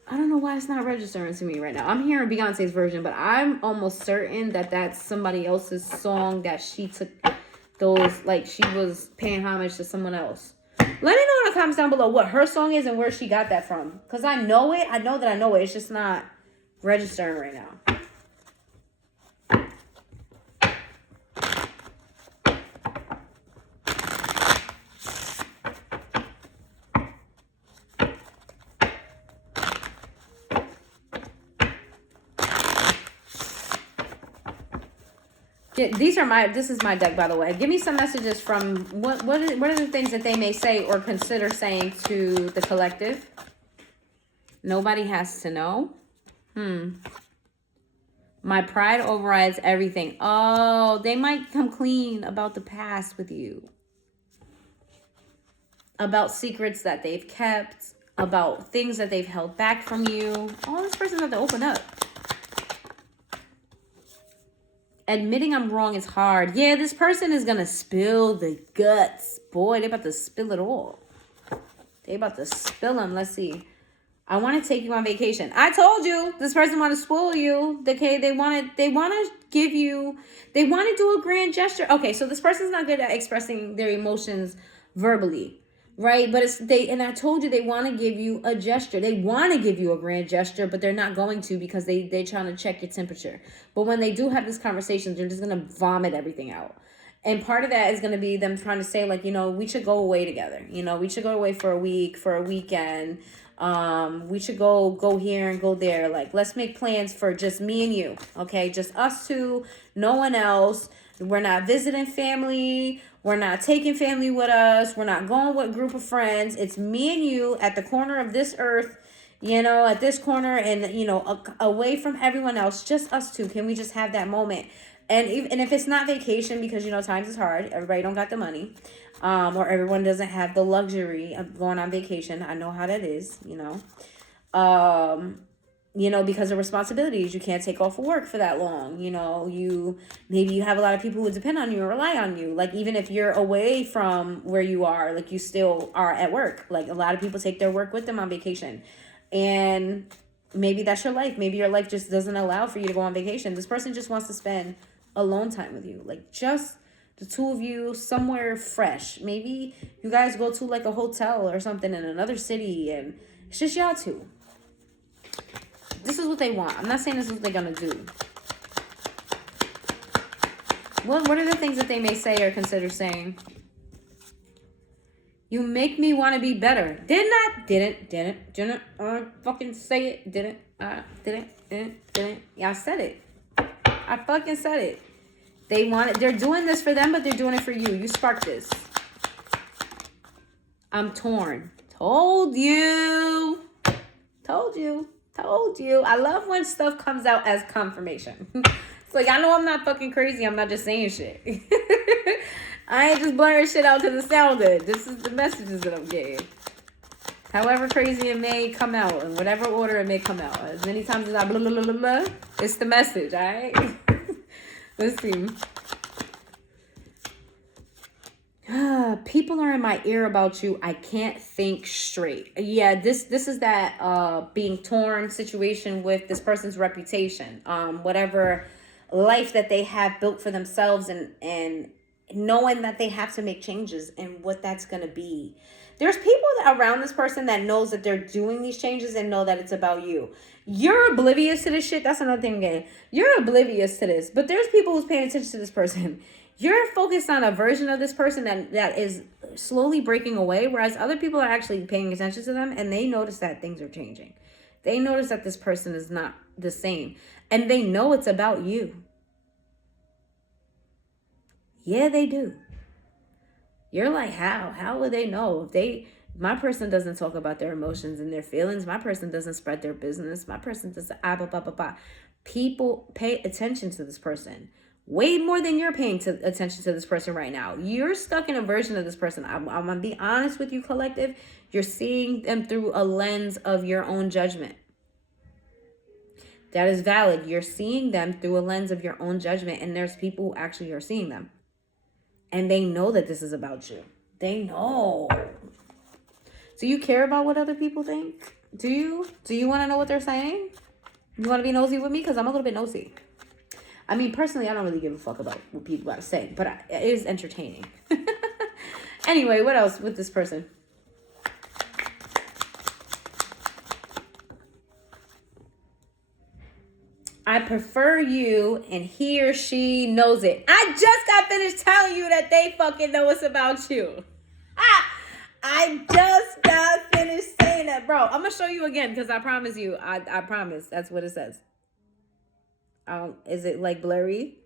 I don't know why it's not registering to me right now. I'm hearing Beyonce's version, but I'm almost certain that that's somebody else's song that she took those, like she was paying homage to someone else. Let me know in the comments down below what her song is and where she got that from. Because I know it. I know that I know it. It's just not registering right now. This is my deck, by the way. Give me some messages from what are the things that they may say or consider saying to the collective. Nobody has to know. My pride overrides everything. Oh, they might come clean about the past with you. About secrets that they've kept. About things that they've held back from you. Oh, this person's have to open up. Admitting I'm wrong is hard. Yeah, this person is going to spill the guts. Boy, they're about to spill it all. They about to spill them. Let's see. I want to take you on vacation. I told you this person want to spoil you. Okay, they want to give you, they want to do a grand gesture. Okay, so this person's not good at expressing their emotions verbally, right? But and I told you they want to give you a gesture. They want to give you a grand gesture, but they're not going to because they're trying to check your temperature. But when they do have this conversation, they're just going to vomit everything out. And part of that is going to be them trying to say, like, we should go away together. We should go away for a week, for a weekend. We should go here and go there. Like, let's make plans for just me and you. Okay, just us two, no one else. We're not visiting family. We're not taking family with us. We're not going with a group of friends. It's me and you at the corner of this earth, at this corner, and, away from everyone else, just us two. Can we just have that moment? And if it's not vacation, because, times is hard. Everybody don't got the money. Or everyone doesn't have the luxury of going on vacation. I know how that is, because of responsibilities. You can't take off of work for that long. Maybe you have a lot of people who depend on you or rely on you. Like, even if you're away from where you are, like, you still are at work. Like, a lot of people take their work with them on vacation. And maybe that's your life. Maybe your life just doesn't allow for you to go on vacation. This person just wants to spend alone time with you. Like, just the two of you somewhere fresh. Maybe you guys go to like a hotel or something in another city and it's just y'all two. This is what they want. I'm not saying this is what they're gonna do. What are the things that they may say or consider saying? You make me want to be better. Didn't fucking say it. Didn't. Yeah, I said it. I fucking said it. They're doing this for them, but they're doing it for you. You sparked this. I'm torn. Told you. I love when stuff comes out as confirmation. It's like, I know I'm not fucking crazy. I'm not just saying shit. I ain't just blurring shit out because it sound good. This is the messages that I'm getting. However crazy it may come out, in whatever order it may come out. As many times as I blah, blah, blah, blah, blah, it's the message, all right? Let's see. People are in my ear about you. I can't think straight. Yeah, this is that being torn situation with this person's reputation. Whatever life that they have built for themselves and knowing that they have to make changes and what that's going to be. There's people around this person that knows that they're doing these changes and know that it's about you. You're oblivious to this shit. That's another thing again. You're oblivious to this, but there's people who's paying attention to this person. You're focused on a version of this person that is slowly breaking away, whereas other people are actually paying attention to them and they notice that things are changing. They notice that this person is not the same and they know it's about you. Yeah, they do. You're like, how? How would they know? My person doesn't talk about their emotions and their feelings. My person doesn't spread their business. My person doesn't, People pay attention to this person way more than you're paying attention to this person right now. You're stuck in a version of this person. I'm going to be honest with you, collective. You're seeing them through a lens of your own judgment. That is valid. You're seeing them through a lens of your own judgment, and there's people who actually are seeing them. And they know that this is about you. They know. Do you care about what other people think? Do you? Do you want to know what they're saying? You want to be nosy with me? Because I'm a little bit nosy. I mean, personally, I don't really give a fuck about what people got to say. But it is entertaining. Anyway, what else with this person? I prefer you, and he or she knows it. I just got finished telling you that they fucking know it's about you. I just got finished saying that, bro. I'm gonna show you again because I promise you, I promise that's what it says. Is it like blurry?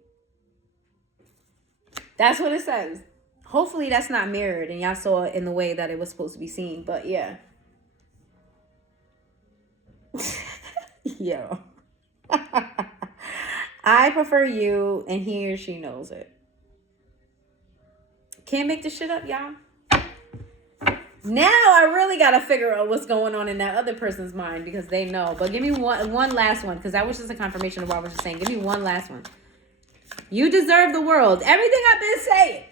That's what it says. Hopefully that's not mirrored and y'all saw it in the way that it was supposed to be seen. But yeah. Yo. I prefer you, and he or she knows it. Can't make this shit up, y'all. Now I really gotta figure out what's going on in that other person's mind because they know. But give me one last one, because that was just a confirmation of what I was just saying. Give me one last one. You deserve the world. Everything I've been saying.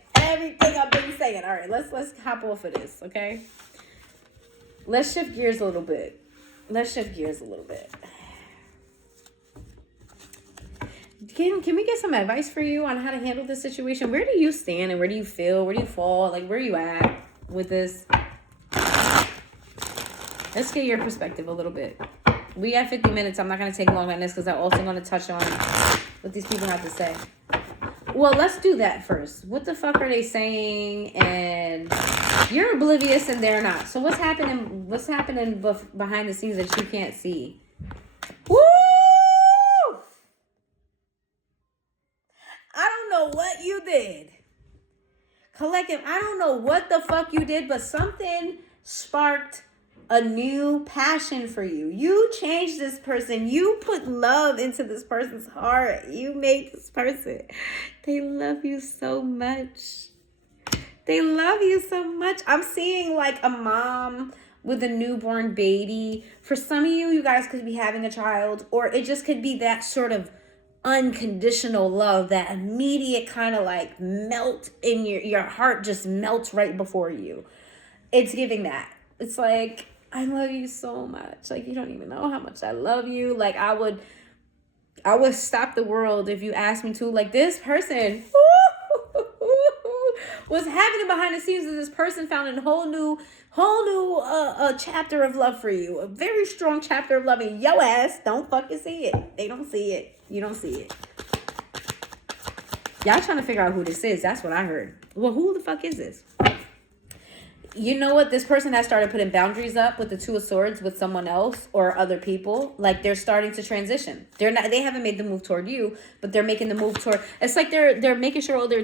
All right, let's hop off of this, okay? Let's shift gears a little bit. let's shift gears a little bit. Can we get some advice for you on how to handle this situation? Where do you stand and where do you feel? Where do you fall? Like, where are you at with this? Let's get your perspective a little bit. We got 50 minutes. I'm not going to take long on this because I'm also going to touch on what these people have to say. Well, let's do that first. What the fuck are they saying? And you're oblivious and they're not. So what's happening? What's happening behind the scenes that you can't see? Woo! I don't know what you did. Collective, I don't know what the fuck you did, but something sparked a new passion for you. You changed this person. You put love into this person's heart. You made this person. They love you so much. They love you so much. I'm seeing like a mom with a newborn baby. For some of you, you guys could be having a child, or it just could be that sort of unconditional love, that immediate kind of like melt in your heart, just melts right before you. It's giving that. It's like, I love you so much. Like, you don't even know how much I love you. Like, I would stop the world if you asked me to. Like, this person what's happening behind the scenes is this person found a whole new chapter of love for you. A very strong chapter of love, and your ass don't fucking see it. They don't see it. You don't see it. Y'all trying to figure out who this is. That's what I heard. Well, who the fuck is this? You know what? This person has started putting boundaries up with the Two of Swords with someone else or other people. Like, they're starting to transition. They haven't made the move toward you, but they're making the move toward. It's like they're making sure all their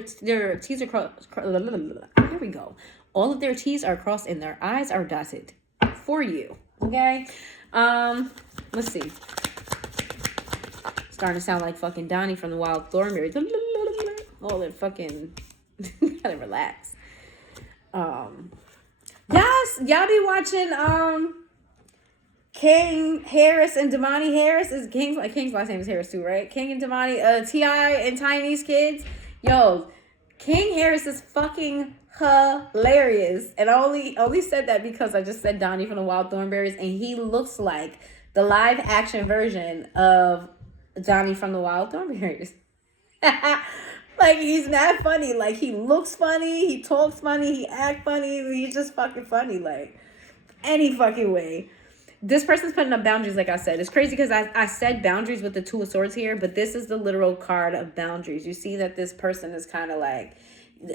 T's are crossed. Here we go. All of their T's are crossed and their I's are dotted for you. Okay. Let's see. Starting to sound like fucking Donnie from the Wild Thornberry. All that fucking. Gotta relax. Y'all be watching King Harris and Damani Harris. Is King's last name is Harris too, right? King and Damani, T.I. and Tiny's kids. Yo, King Harris is fucking hilarious. And I only said that because I just said Donnie from the Wild Thornberries, and he looks like the live action version of Donnie from the Wild Thornberries. Like, he's not funny. Like, he looks funny. He talks funny. He acts funny. He's just fucking funny. Like, any fucking way. This person's putting up boundaries, like I said. It's crazy because I said boundaries with the Two of Swords here, but this is the literal card of boundaries. You see that this person is kind of like,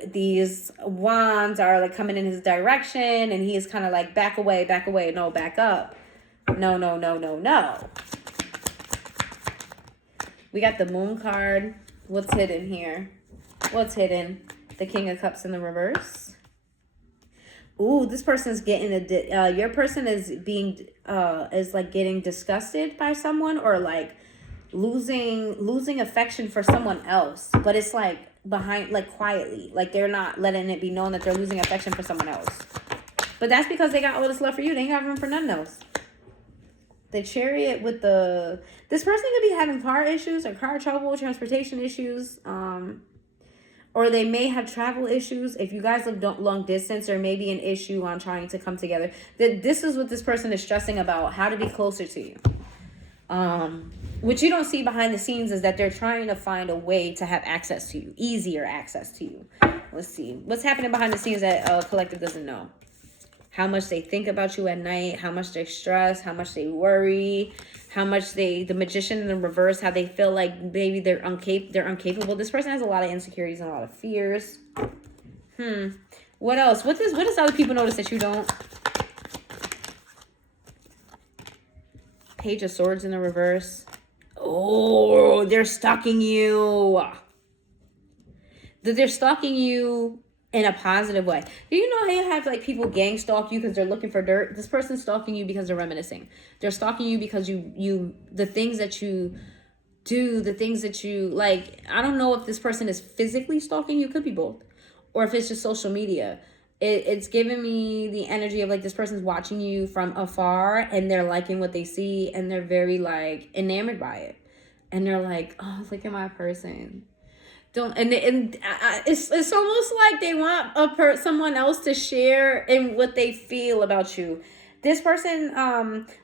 these wands are like coming in his direction, and he is kind of like, back away, no, back up. No. We got the Moon card. What's hidden here? What's hidden? The King of Cups in the reverse. Ooh, this person is getting your person is being is like getting disgusted by someone, or like losing affection for someone else, but it's like behind, like quietly, like they're not letting it be known that they're losing affection for someone else. But that's because they got all this love for you. They ain't got room for nothing else. The Chariot with this person could be having car issues or car trouble, transportation issues, or they may have travel issues. If you guys live long distance, there may be an issue on trying to come together. This is what this person is stressing about, how to be closer to you. What you don't see behind the scenes is that they're trying to find a way to have access to you, easier access to you. Let's see. What's happening behind the scenes that Collective doesn't know? How much they think about you at night, how much they stress, how much they worry, how much the Magician in the reverse, how they feel like maybe they're incapable. This person has a lot of insecurities and a lot of fears. What else? What does other people notice that you don't? Page of Swords in the reverse. Oh, they're stalking you. They're stalking you in a positive way. Do you know how you have like people gang stalk you because they're looking for dirt? This person's stalking you because they're reminiscing. They're stalking you because the things that you do, the things that you like. I don't know if this person is physically stalking you. Could be both, or if it's just social media. It's giving me the energy of like this person's watching you from afar and they're liking what they see and they're very like enamored by it, and they're like, oh, look at my person. It's almost like they want someone else to share in what they feel about you. this person,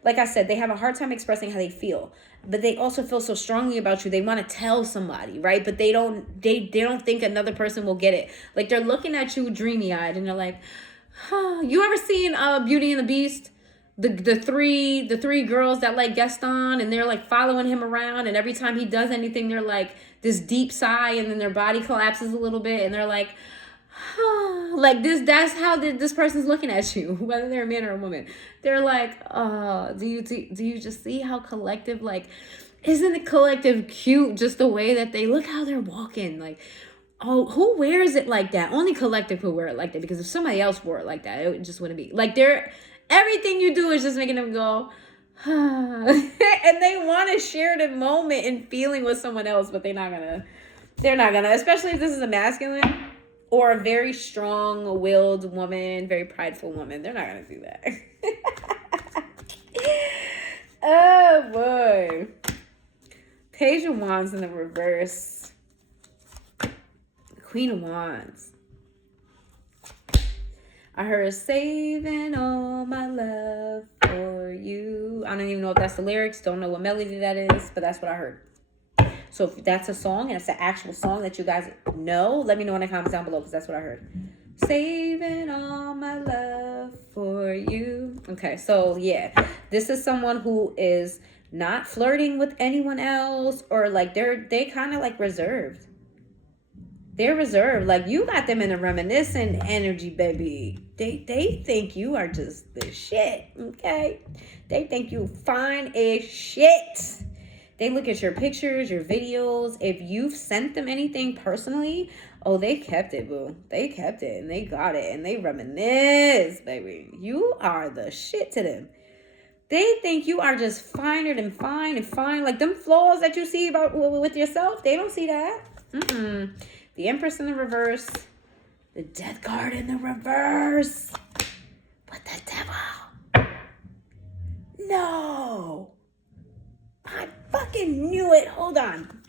like I said, they have a hard time expressing how they feel, but they also feel so strongly about you. They want to tell somebody, right? But they don't think another person will get it. Like, they're looking at you dreamy eyed and they're like, huh. You ever seen Beauty and the Beast? The three girls that like Gaston, and they're like following him around, and every time he does anything, they're like this deep sigh, and then their body collapses a little bit, and they're like, like this. That's how this person's looking at you, whether they're a man or a woman. They're like, do you just see how collective, like, isn't the collective cute? Just the way that they look, how they're walking, like, oh, who wears it like that? Only collective could wear it like that, because if somebody else wore it like that, it just wouldn't be like everything you do is just making them go, and they want to share the moment and feeling with someone else, but they're not gonna, especially if this is a masculine or a very strong-willed woman, very prideful woman. They're not gonna do that. Oh boy. Page of Wands in the reverse. Queen of Wands. I heard saving all my love for you. I don't even know if that's the lyrics. Don't know what melody that is, but that's what I heard. So if that's a song and it's an actual song that you guys know, let me know in the comments down below, because that's what I heard. Saving all my love for you. Okay, so yeah, this is someone who is not flirting with anyone else, or like they kind of like reserved. They're reserved. Like, you got them in a reminiscent energy, baby. They think you are just the shit, okay? They think you fine as shit. They look at your pictures, your videos. If you've sent them anything personally, oh, they kept it, boo. They kept it, and they got it, and they reminisce, baby. You are the shit to them. They think you are just finer than fine and fine. Like, them flaws that you see about with yourself, they don't see that. The Empress in the reverse. The Death card in the reverse. But the Devil. No. I fucking knew it. Hold on.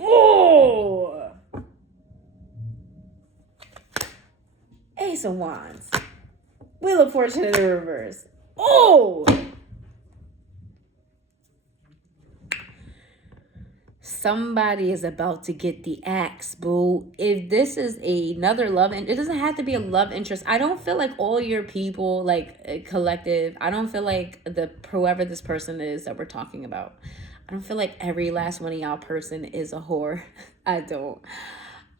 Oh. Ace of Wands. Wheel of Fortune in the reverse. Oh. Somebody is about to get the axe, boo. If this is another love, and it doesn't have to be a love interest. I don't feel like all your people, like collective, I don't feel like whoever this person is that we're talking about, I don't feel like every last one of y'all person is a whore. I don't.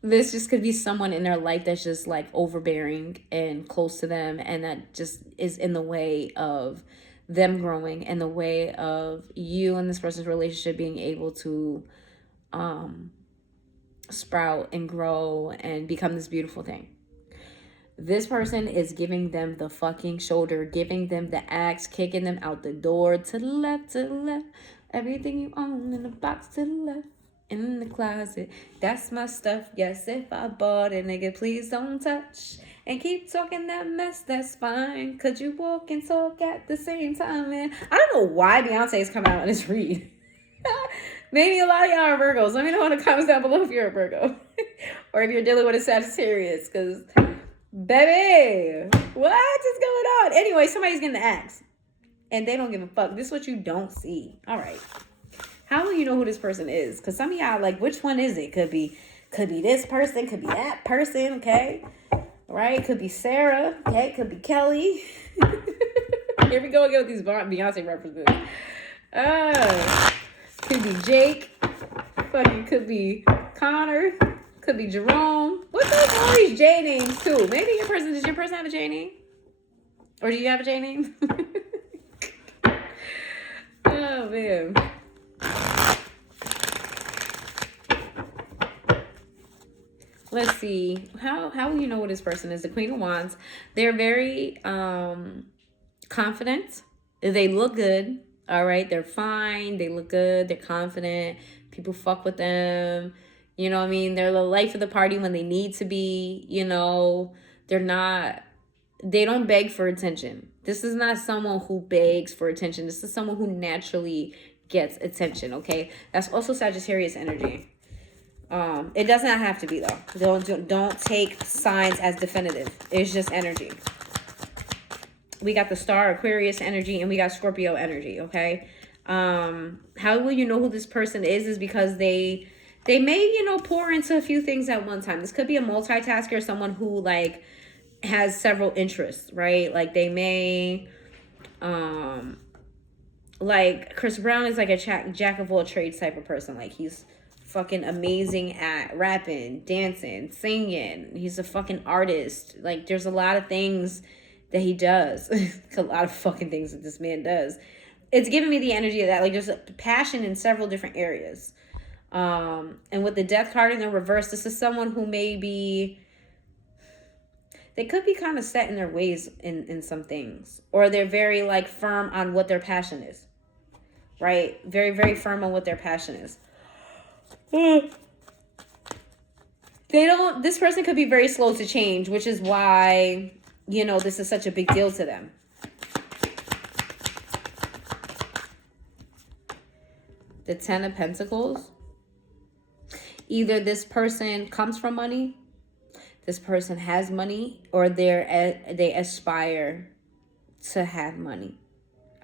This just could be someone in their life that's just like overbearing and close to them, and that just is in the way of them growing, in the way of you and this person's relationship being able to sprout and grow and become this beautiful thing. This person is giving them the fucking shoulder, giving them the axe, kicking them out the door, to the left, everything you own in the box, to the left, in the closet. That's my stuff. Yes, if I bought it, nigga, please don't touch. And keep talking that mess, that's fine. Could you walk and talk at the same time, man? I don't know why Beyonce is coming out in this read. Maybe a lot of y'all are Virgos. Let me know in the comments down below if you're a Virgo. Or if you're dealing with a Sagittarius. Because, baby, what is going on? Anyway, somebody's getting the axe. And they don't give a fuck. This is what you don't see. All right. How will you know who this person is? Because some of y'all, like, which one is it? Could be this person. Could be that person, okay? Right? Could be Sarah. Okay? Could be Kelly. Here we go again with these Beyonce references. Could be Jake. Fucking could be Connor. Could be Jerome. What's up all these J names too? Maybe does your person have a J name? Or do you have a J name? Oh man. Let's see. How will you know what this person is? The Queen of Wands. They're very confident. They look good. All right. They're fine. They look good. They're confident. People fuck with them. You know what I mean? They're the life of the party when they need to be. You know, they don't beg for attention. This is not someone who begs for attention. This is someone who naturally gets attention. Okay. That's also Sagittarius energy. It does not have to be though. Don't take signs as definitive. It's just energy. We got the Star, Aquarius energy, and we got Scorpio energy, okay? How will you know who this person is because they may, you know, pour into a few things at one time. This could be a multitasker, someone who like has several interests, right? Like they may like Chris Brown is like a jack of all trades type of person. Like he's fucking amazing at rapping, dancing, singing. He's a fucking artist. Like there's a lot of things that he does. A lot of fucking things that this man does. It's giving me the energy of that. Like there's a passion in several different areas. And with the Death card in the reverse, this is someone who maybe they could be kind of set in their ways in some things, or they're very like firm on what their passion is, right? Very, very firm on what their passion is. This person could be very slow to change, which is why, you know, this is such a big deal to them. The Ten of Pentacles. Either this person comes from money, this person has money, or they aspire to have money.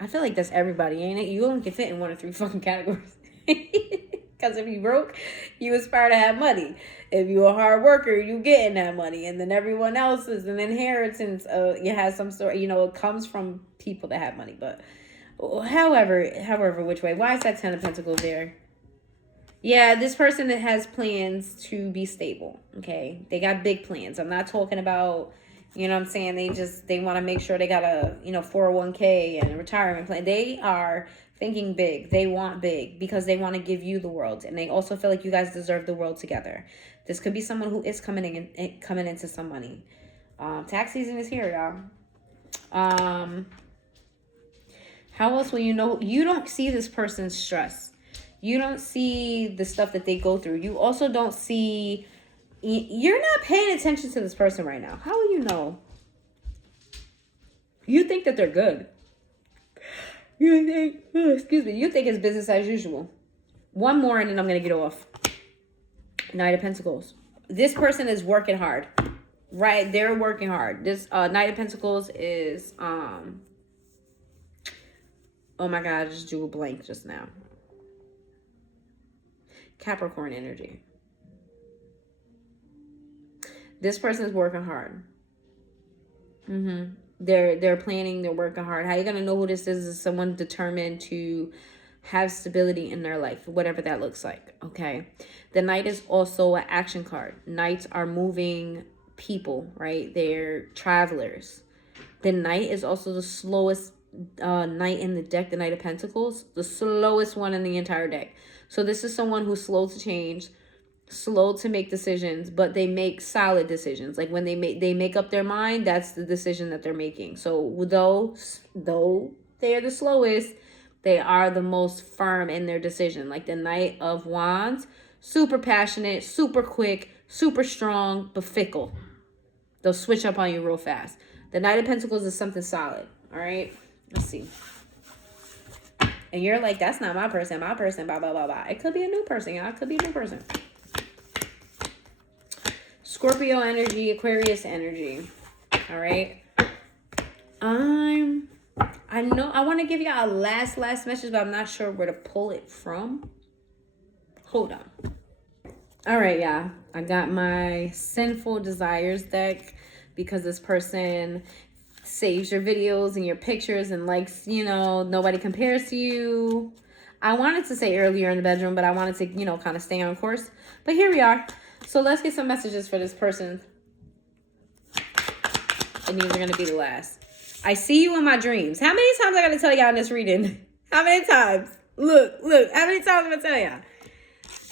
I feel like that's everybody, ain't it? You only can fit in one of three fucking categories. Because if you broke, you aspire to have money. If you're a hard worker, you getting that money. And then everyone else is an inheritance. You have some sort, you know, it comes from people that have money. But however, which way? Why is that Ten of Pentacles there? Yeah, this person that has plans to be stable, okay? They got big plans. I'm not talking about, you know what I'm saying, they want to make sure they got a, you know, 401k and a retirement plan. They are thinking big. They want big because they want to give you the world. And they also feel like you guys deserve the world together. This could be someone who is coming into some money. Tax season is here, y'all. How else will you know? You don't see this person's stress. You don't see the stuff that they go through. You also don't see, you're not paying attention to this person right now. How will you know? You think that they're good. You think it's business as usual. One more and then I'm going to get off. Knight of Pentacles. This person is working hard, right? They're working hard. This Knight of Pentacles is, oh my God, I just drew a blank just now. Capricorn energy. This person is working hard. They're planning, they're working hard. How you gonna know who this is someone determined to have stability in their life, whatever that looks like. Okay. The Knight is also an action card. Knights are moving people, right? They're travelers. The Knight is also the slowest Knight in the deck, the Knight of Pentacles, the slowest one in the entire deck. So this is someone who's slow to change, slow to make decisions, but they make solid decisions. Like when they make up their mind, that's the decision that they're making. So though they are the slowest, they are the most firm in their decision. Like the Knight of Wands, super passionate, super quick, super strong, but fickle. They'll switch up on you real fast. The Knight of Pentacles is something solid. All right, let's see. And you're like, that's not my person, blah, blah, blah, blah. It could be a new person, y'all. It could be a new person. Scorpio energy, Aquarius energy. All right. I know I want to give y'all a last message, but I'm not sure where to pull it from. Hold on. All right, y'all. I got my Sinful Desires deck because this person saves your videos and your pictures and likes, you know, nobody compares to you. I wanted to say earlier in the bedroom, but I wanted to, you know, kind of stay on course. But here we are. So let's get some messages for this person. And these are going to be the last. I see you in my dreams. How many times I got to tell y'all in this reading? How many times? Look. How many times I'm going to tell y'all?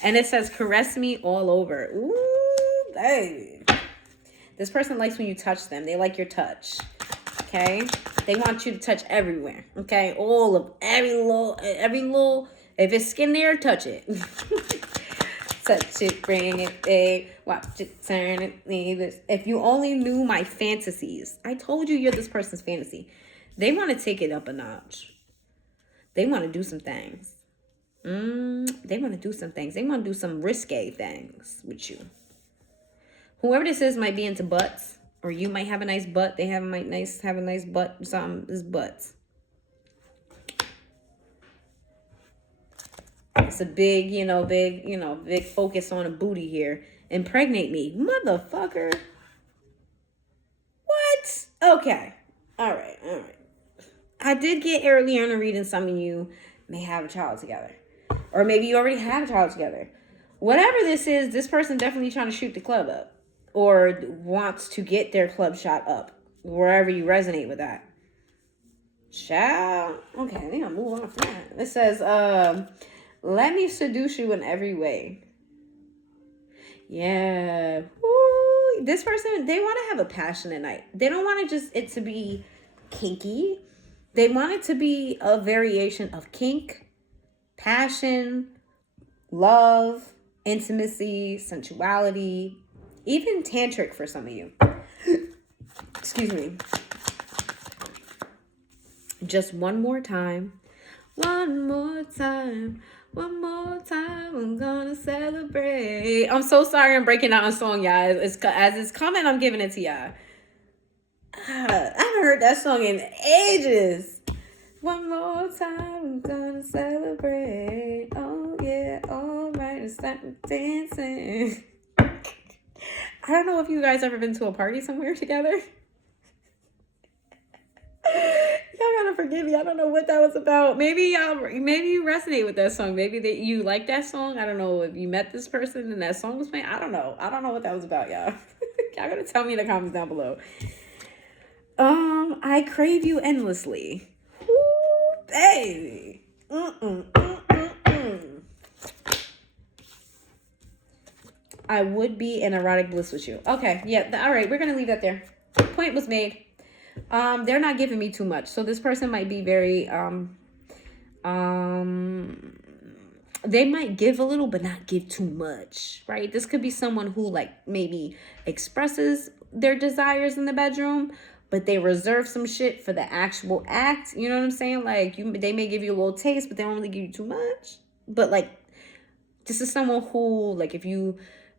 And it says, caress me all over. Ooh, baby. This person likes when you touch them. They like your touch. Okay? They want you to touch everywhere. Okay? All of every little, if it's skin there, touch it. Touch it, bring it, hey, watch it, turn it, leave it. If you only knew my fantasies. I told you you're this person's fantasy. They want to take it up a notch. They want to do some things. They want to do some things. They want to do some risque things with you. Whoever this is might be into butts. Or you might have a nice butt. They have a nice butt. Some is butts. It's a big, big focus on a booty here. Impregnate me. Motherfucker. What? Okay. All right. I did get earlier in the reading some of you may have a child together. Or maybe you already have a child together. Whatever this is, this person definitely trying to shoot the club up. Or wants to get their club shot up. Wherever you resonate with that. Child. Okay, I think I'll move on from that. It says, let me seduce you in every way. Yeah. Woo. This person, they want to have a passionate night. They don't want it to be kinky. They want it to be a variation of kink, passion, love, intimacy, sensuality, even tantric for some of you. Excuse me. Just one more time. One more time, I'm gonna celebrate. I'm so sorry I'm breaking out a song, y'all. As it's coming, I'm giving it to y'all. I haven't heard that song in ages. One more time, I'm gonna celebrate. Oh yeah, all right, it's time to dancing. I don't know if you guys ever been to a party somewhere together. Y'all gotta forgive me. I don't know what that was about. Maybe you resonate with that song. Maybe that you like that song. I don't know if you met this person and that song was playing. I don't know what that was about, y'all. Y'all gotta tell me in the comments down below. I crave you endlessly. Ooh, baby. I would be in erotic bliss with you. Okay, yeah. All right, we're gonna leave that there. Point was made. They're not giving me too much. So this person might be very, they might give a little, but not give too much, right? This could be someone who like maybe expresses their desires in the bedroom, but they reserve some shit for the actual act. You know what I'm saying? Like they may give you a little taste, but they don't really give you too much. But like, this is someone who, like, if you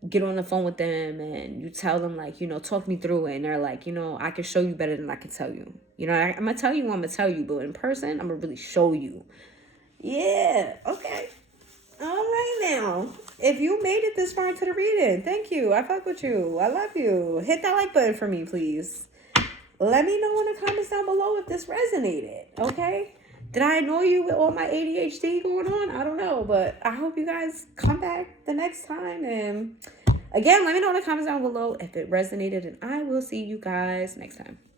get on the phone with them and you tell them, like, talk me through it, and they're like, I can show you better than I can tell you. I'm gonna tell you, but in person, I'm gonna really show you. Yeah, okay. All right now. If you made it this far into the reading, thank you. I fuck with you. I love you. Hit that like button for me, please. Let me know in the comments down below if this resonated, okay? Did I annoy you with all my ADHD going on? I don't know, but I hope you guys come back the next time. And again, let me know in the comments down below if it resonated, and I will see you guys next time.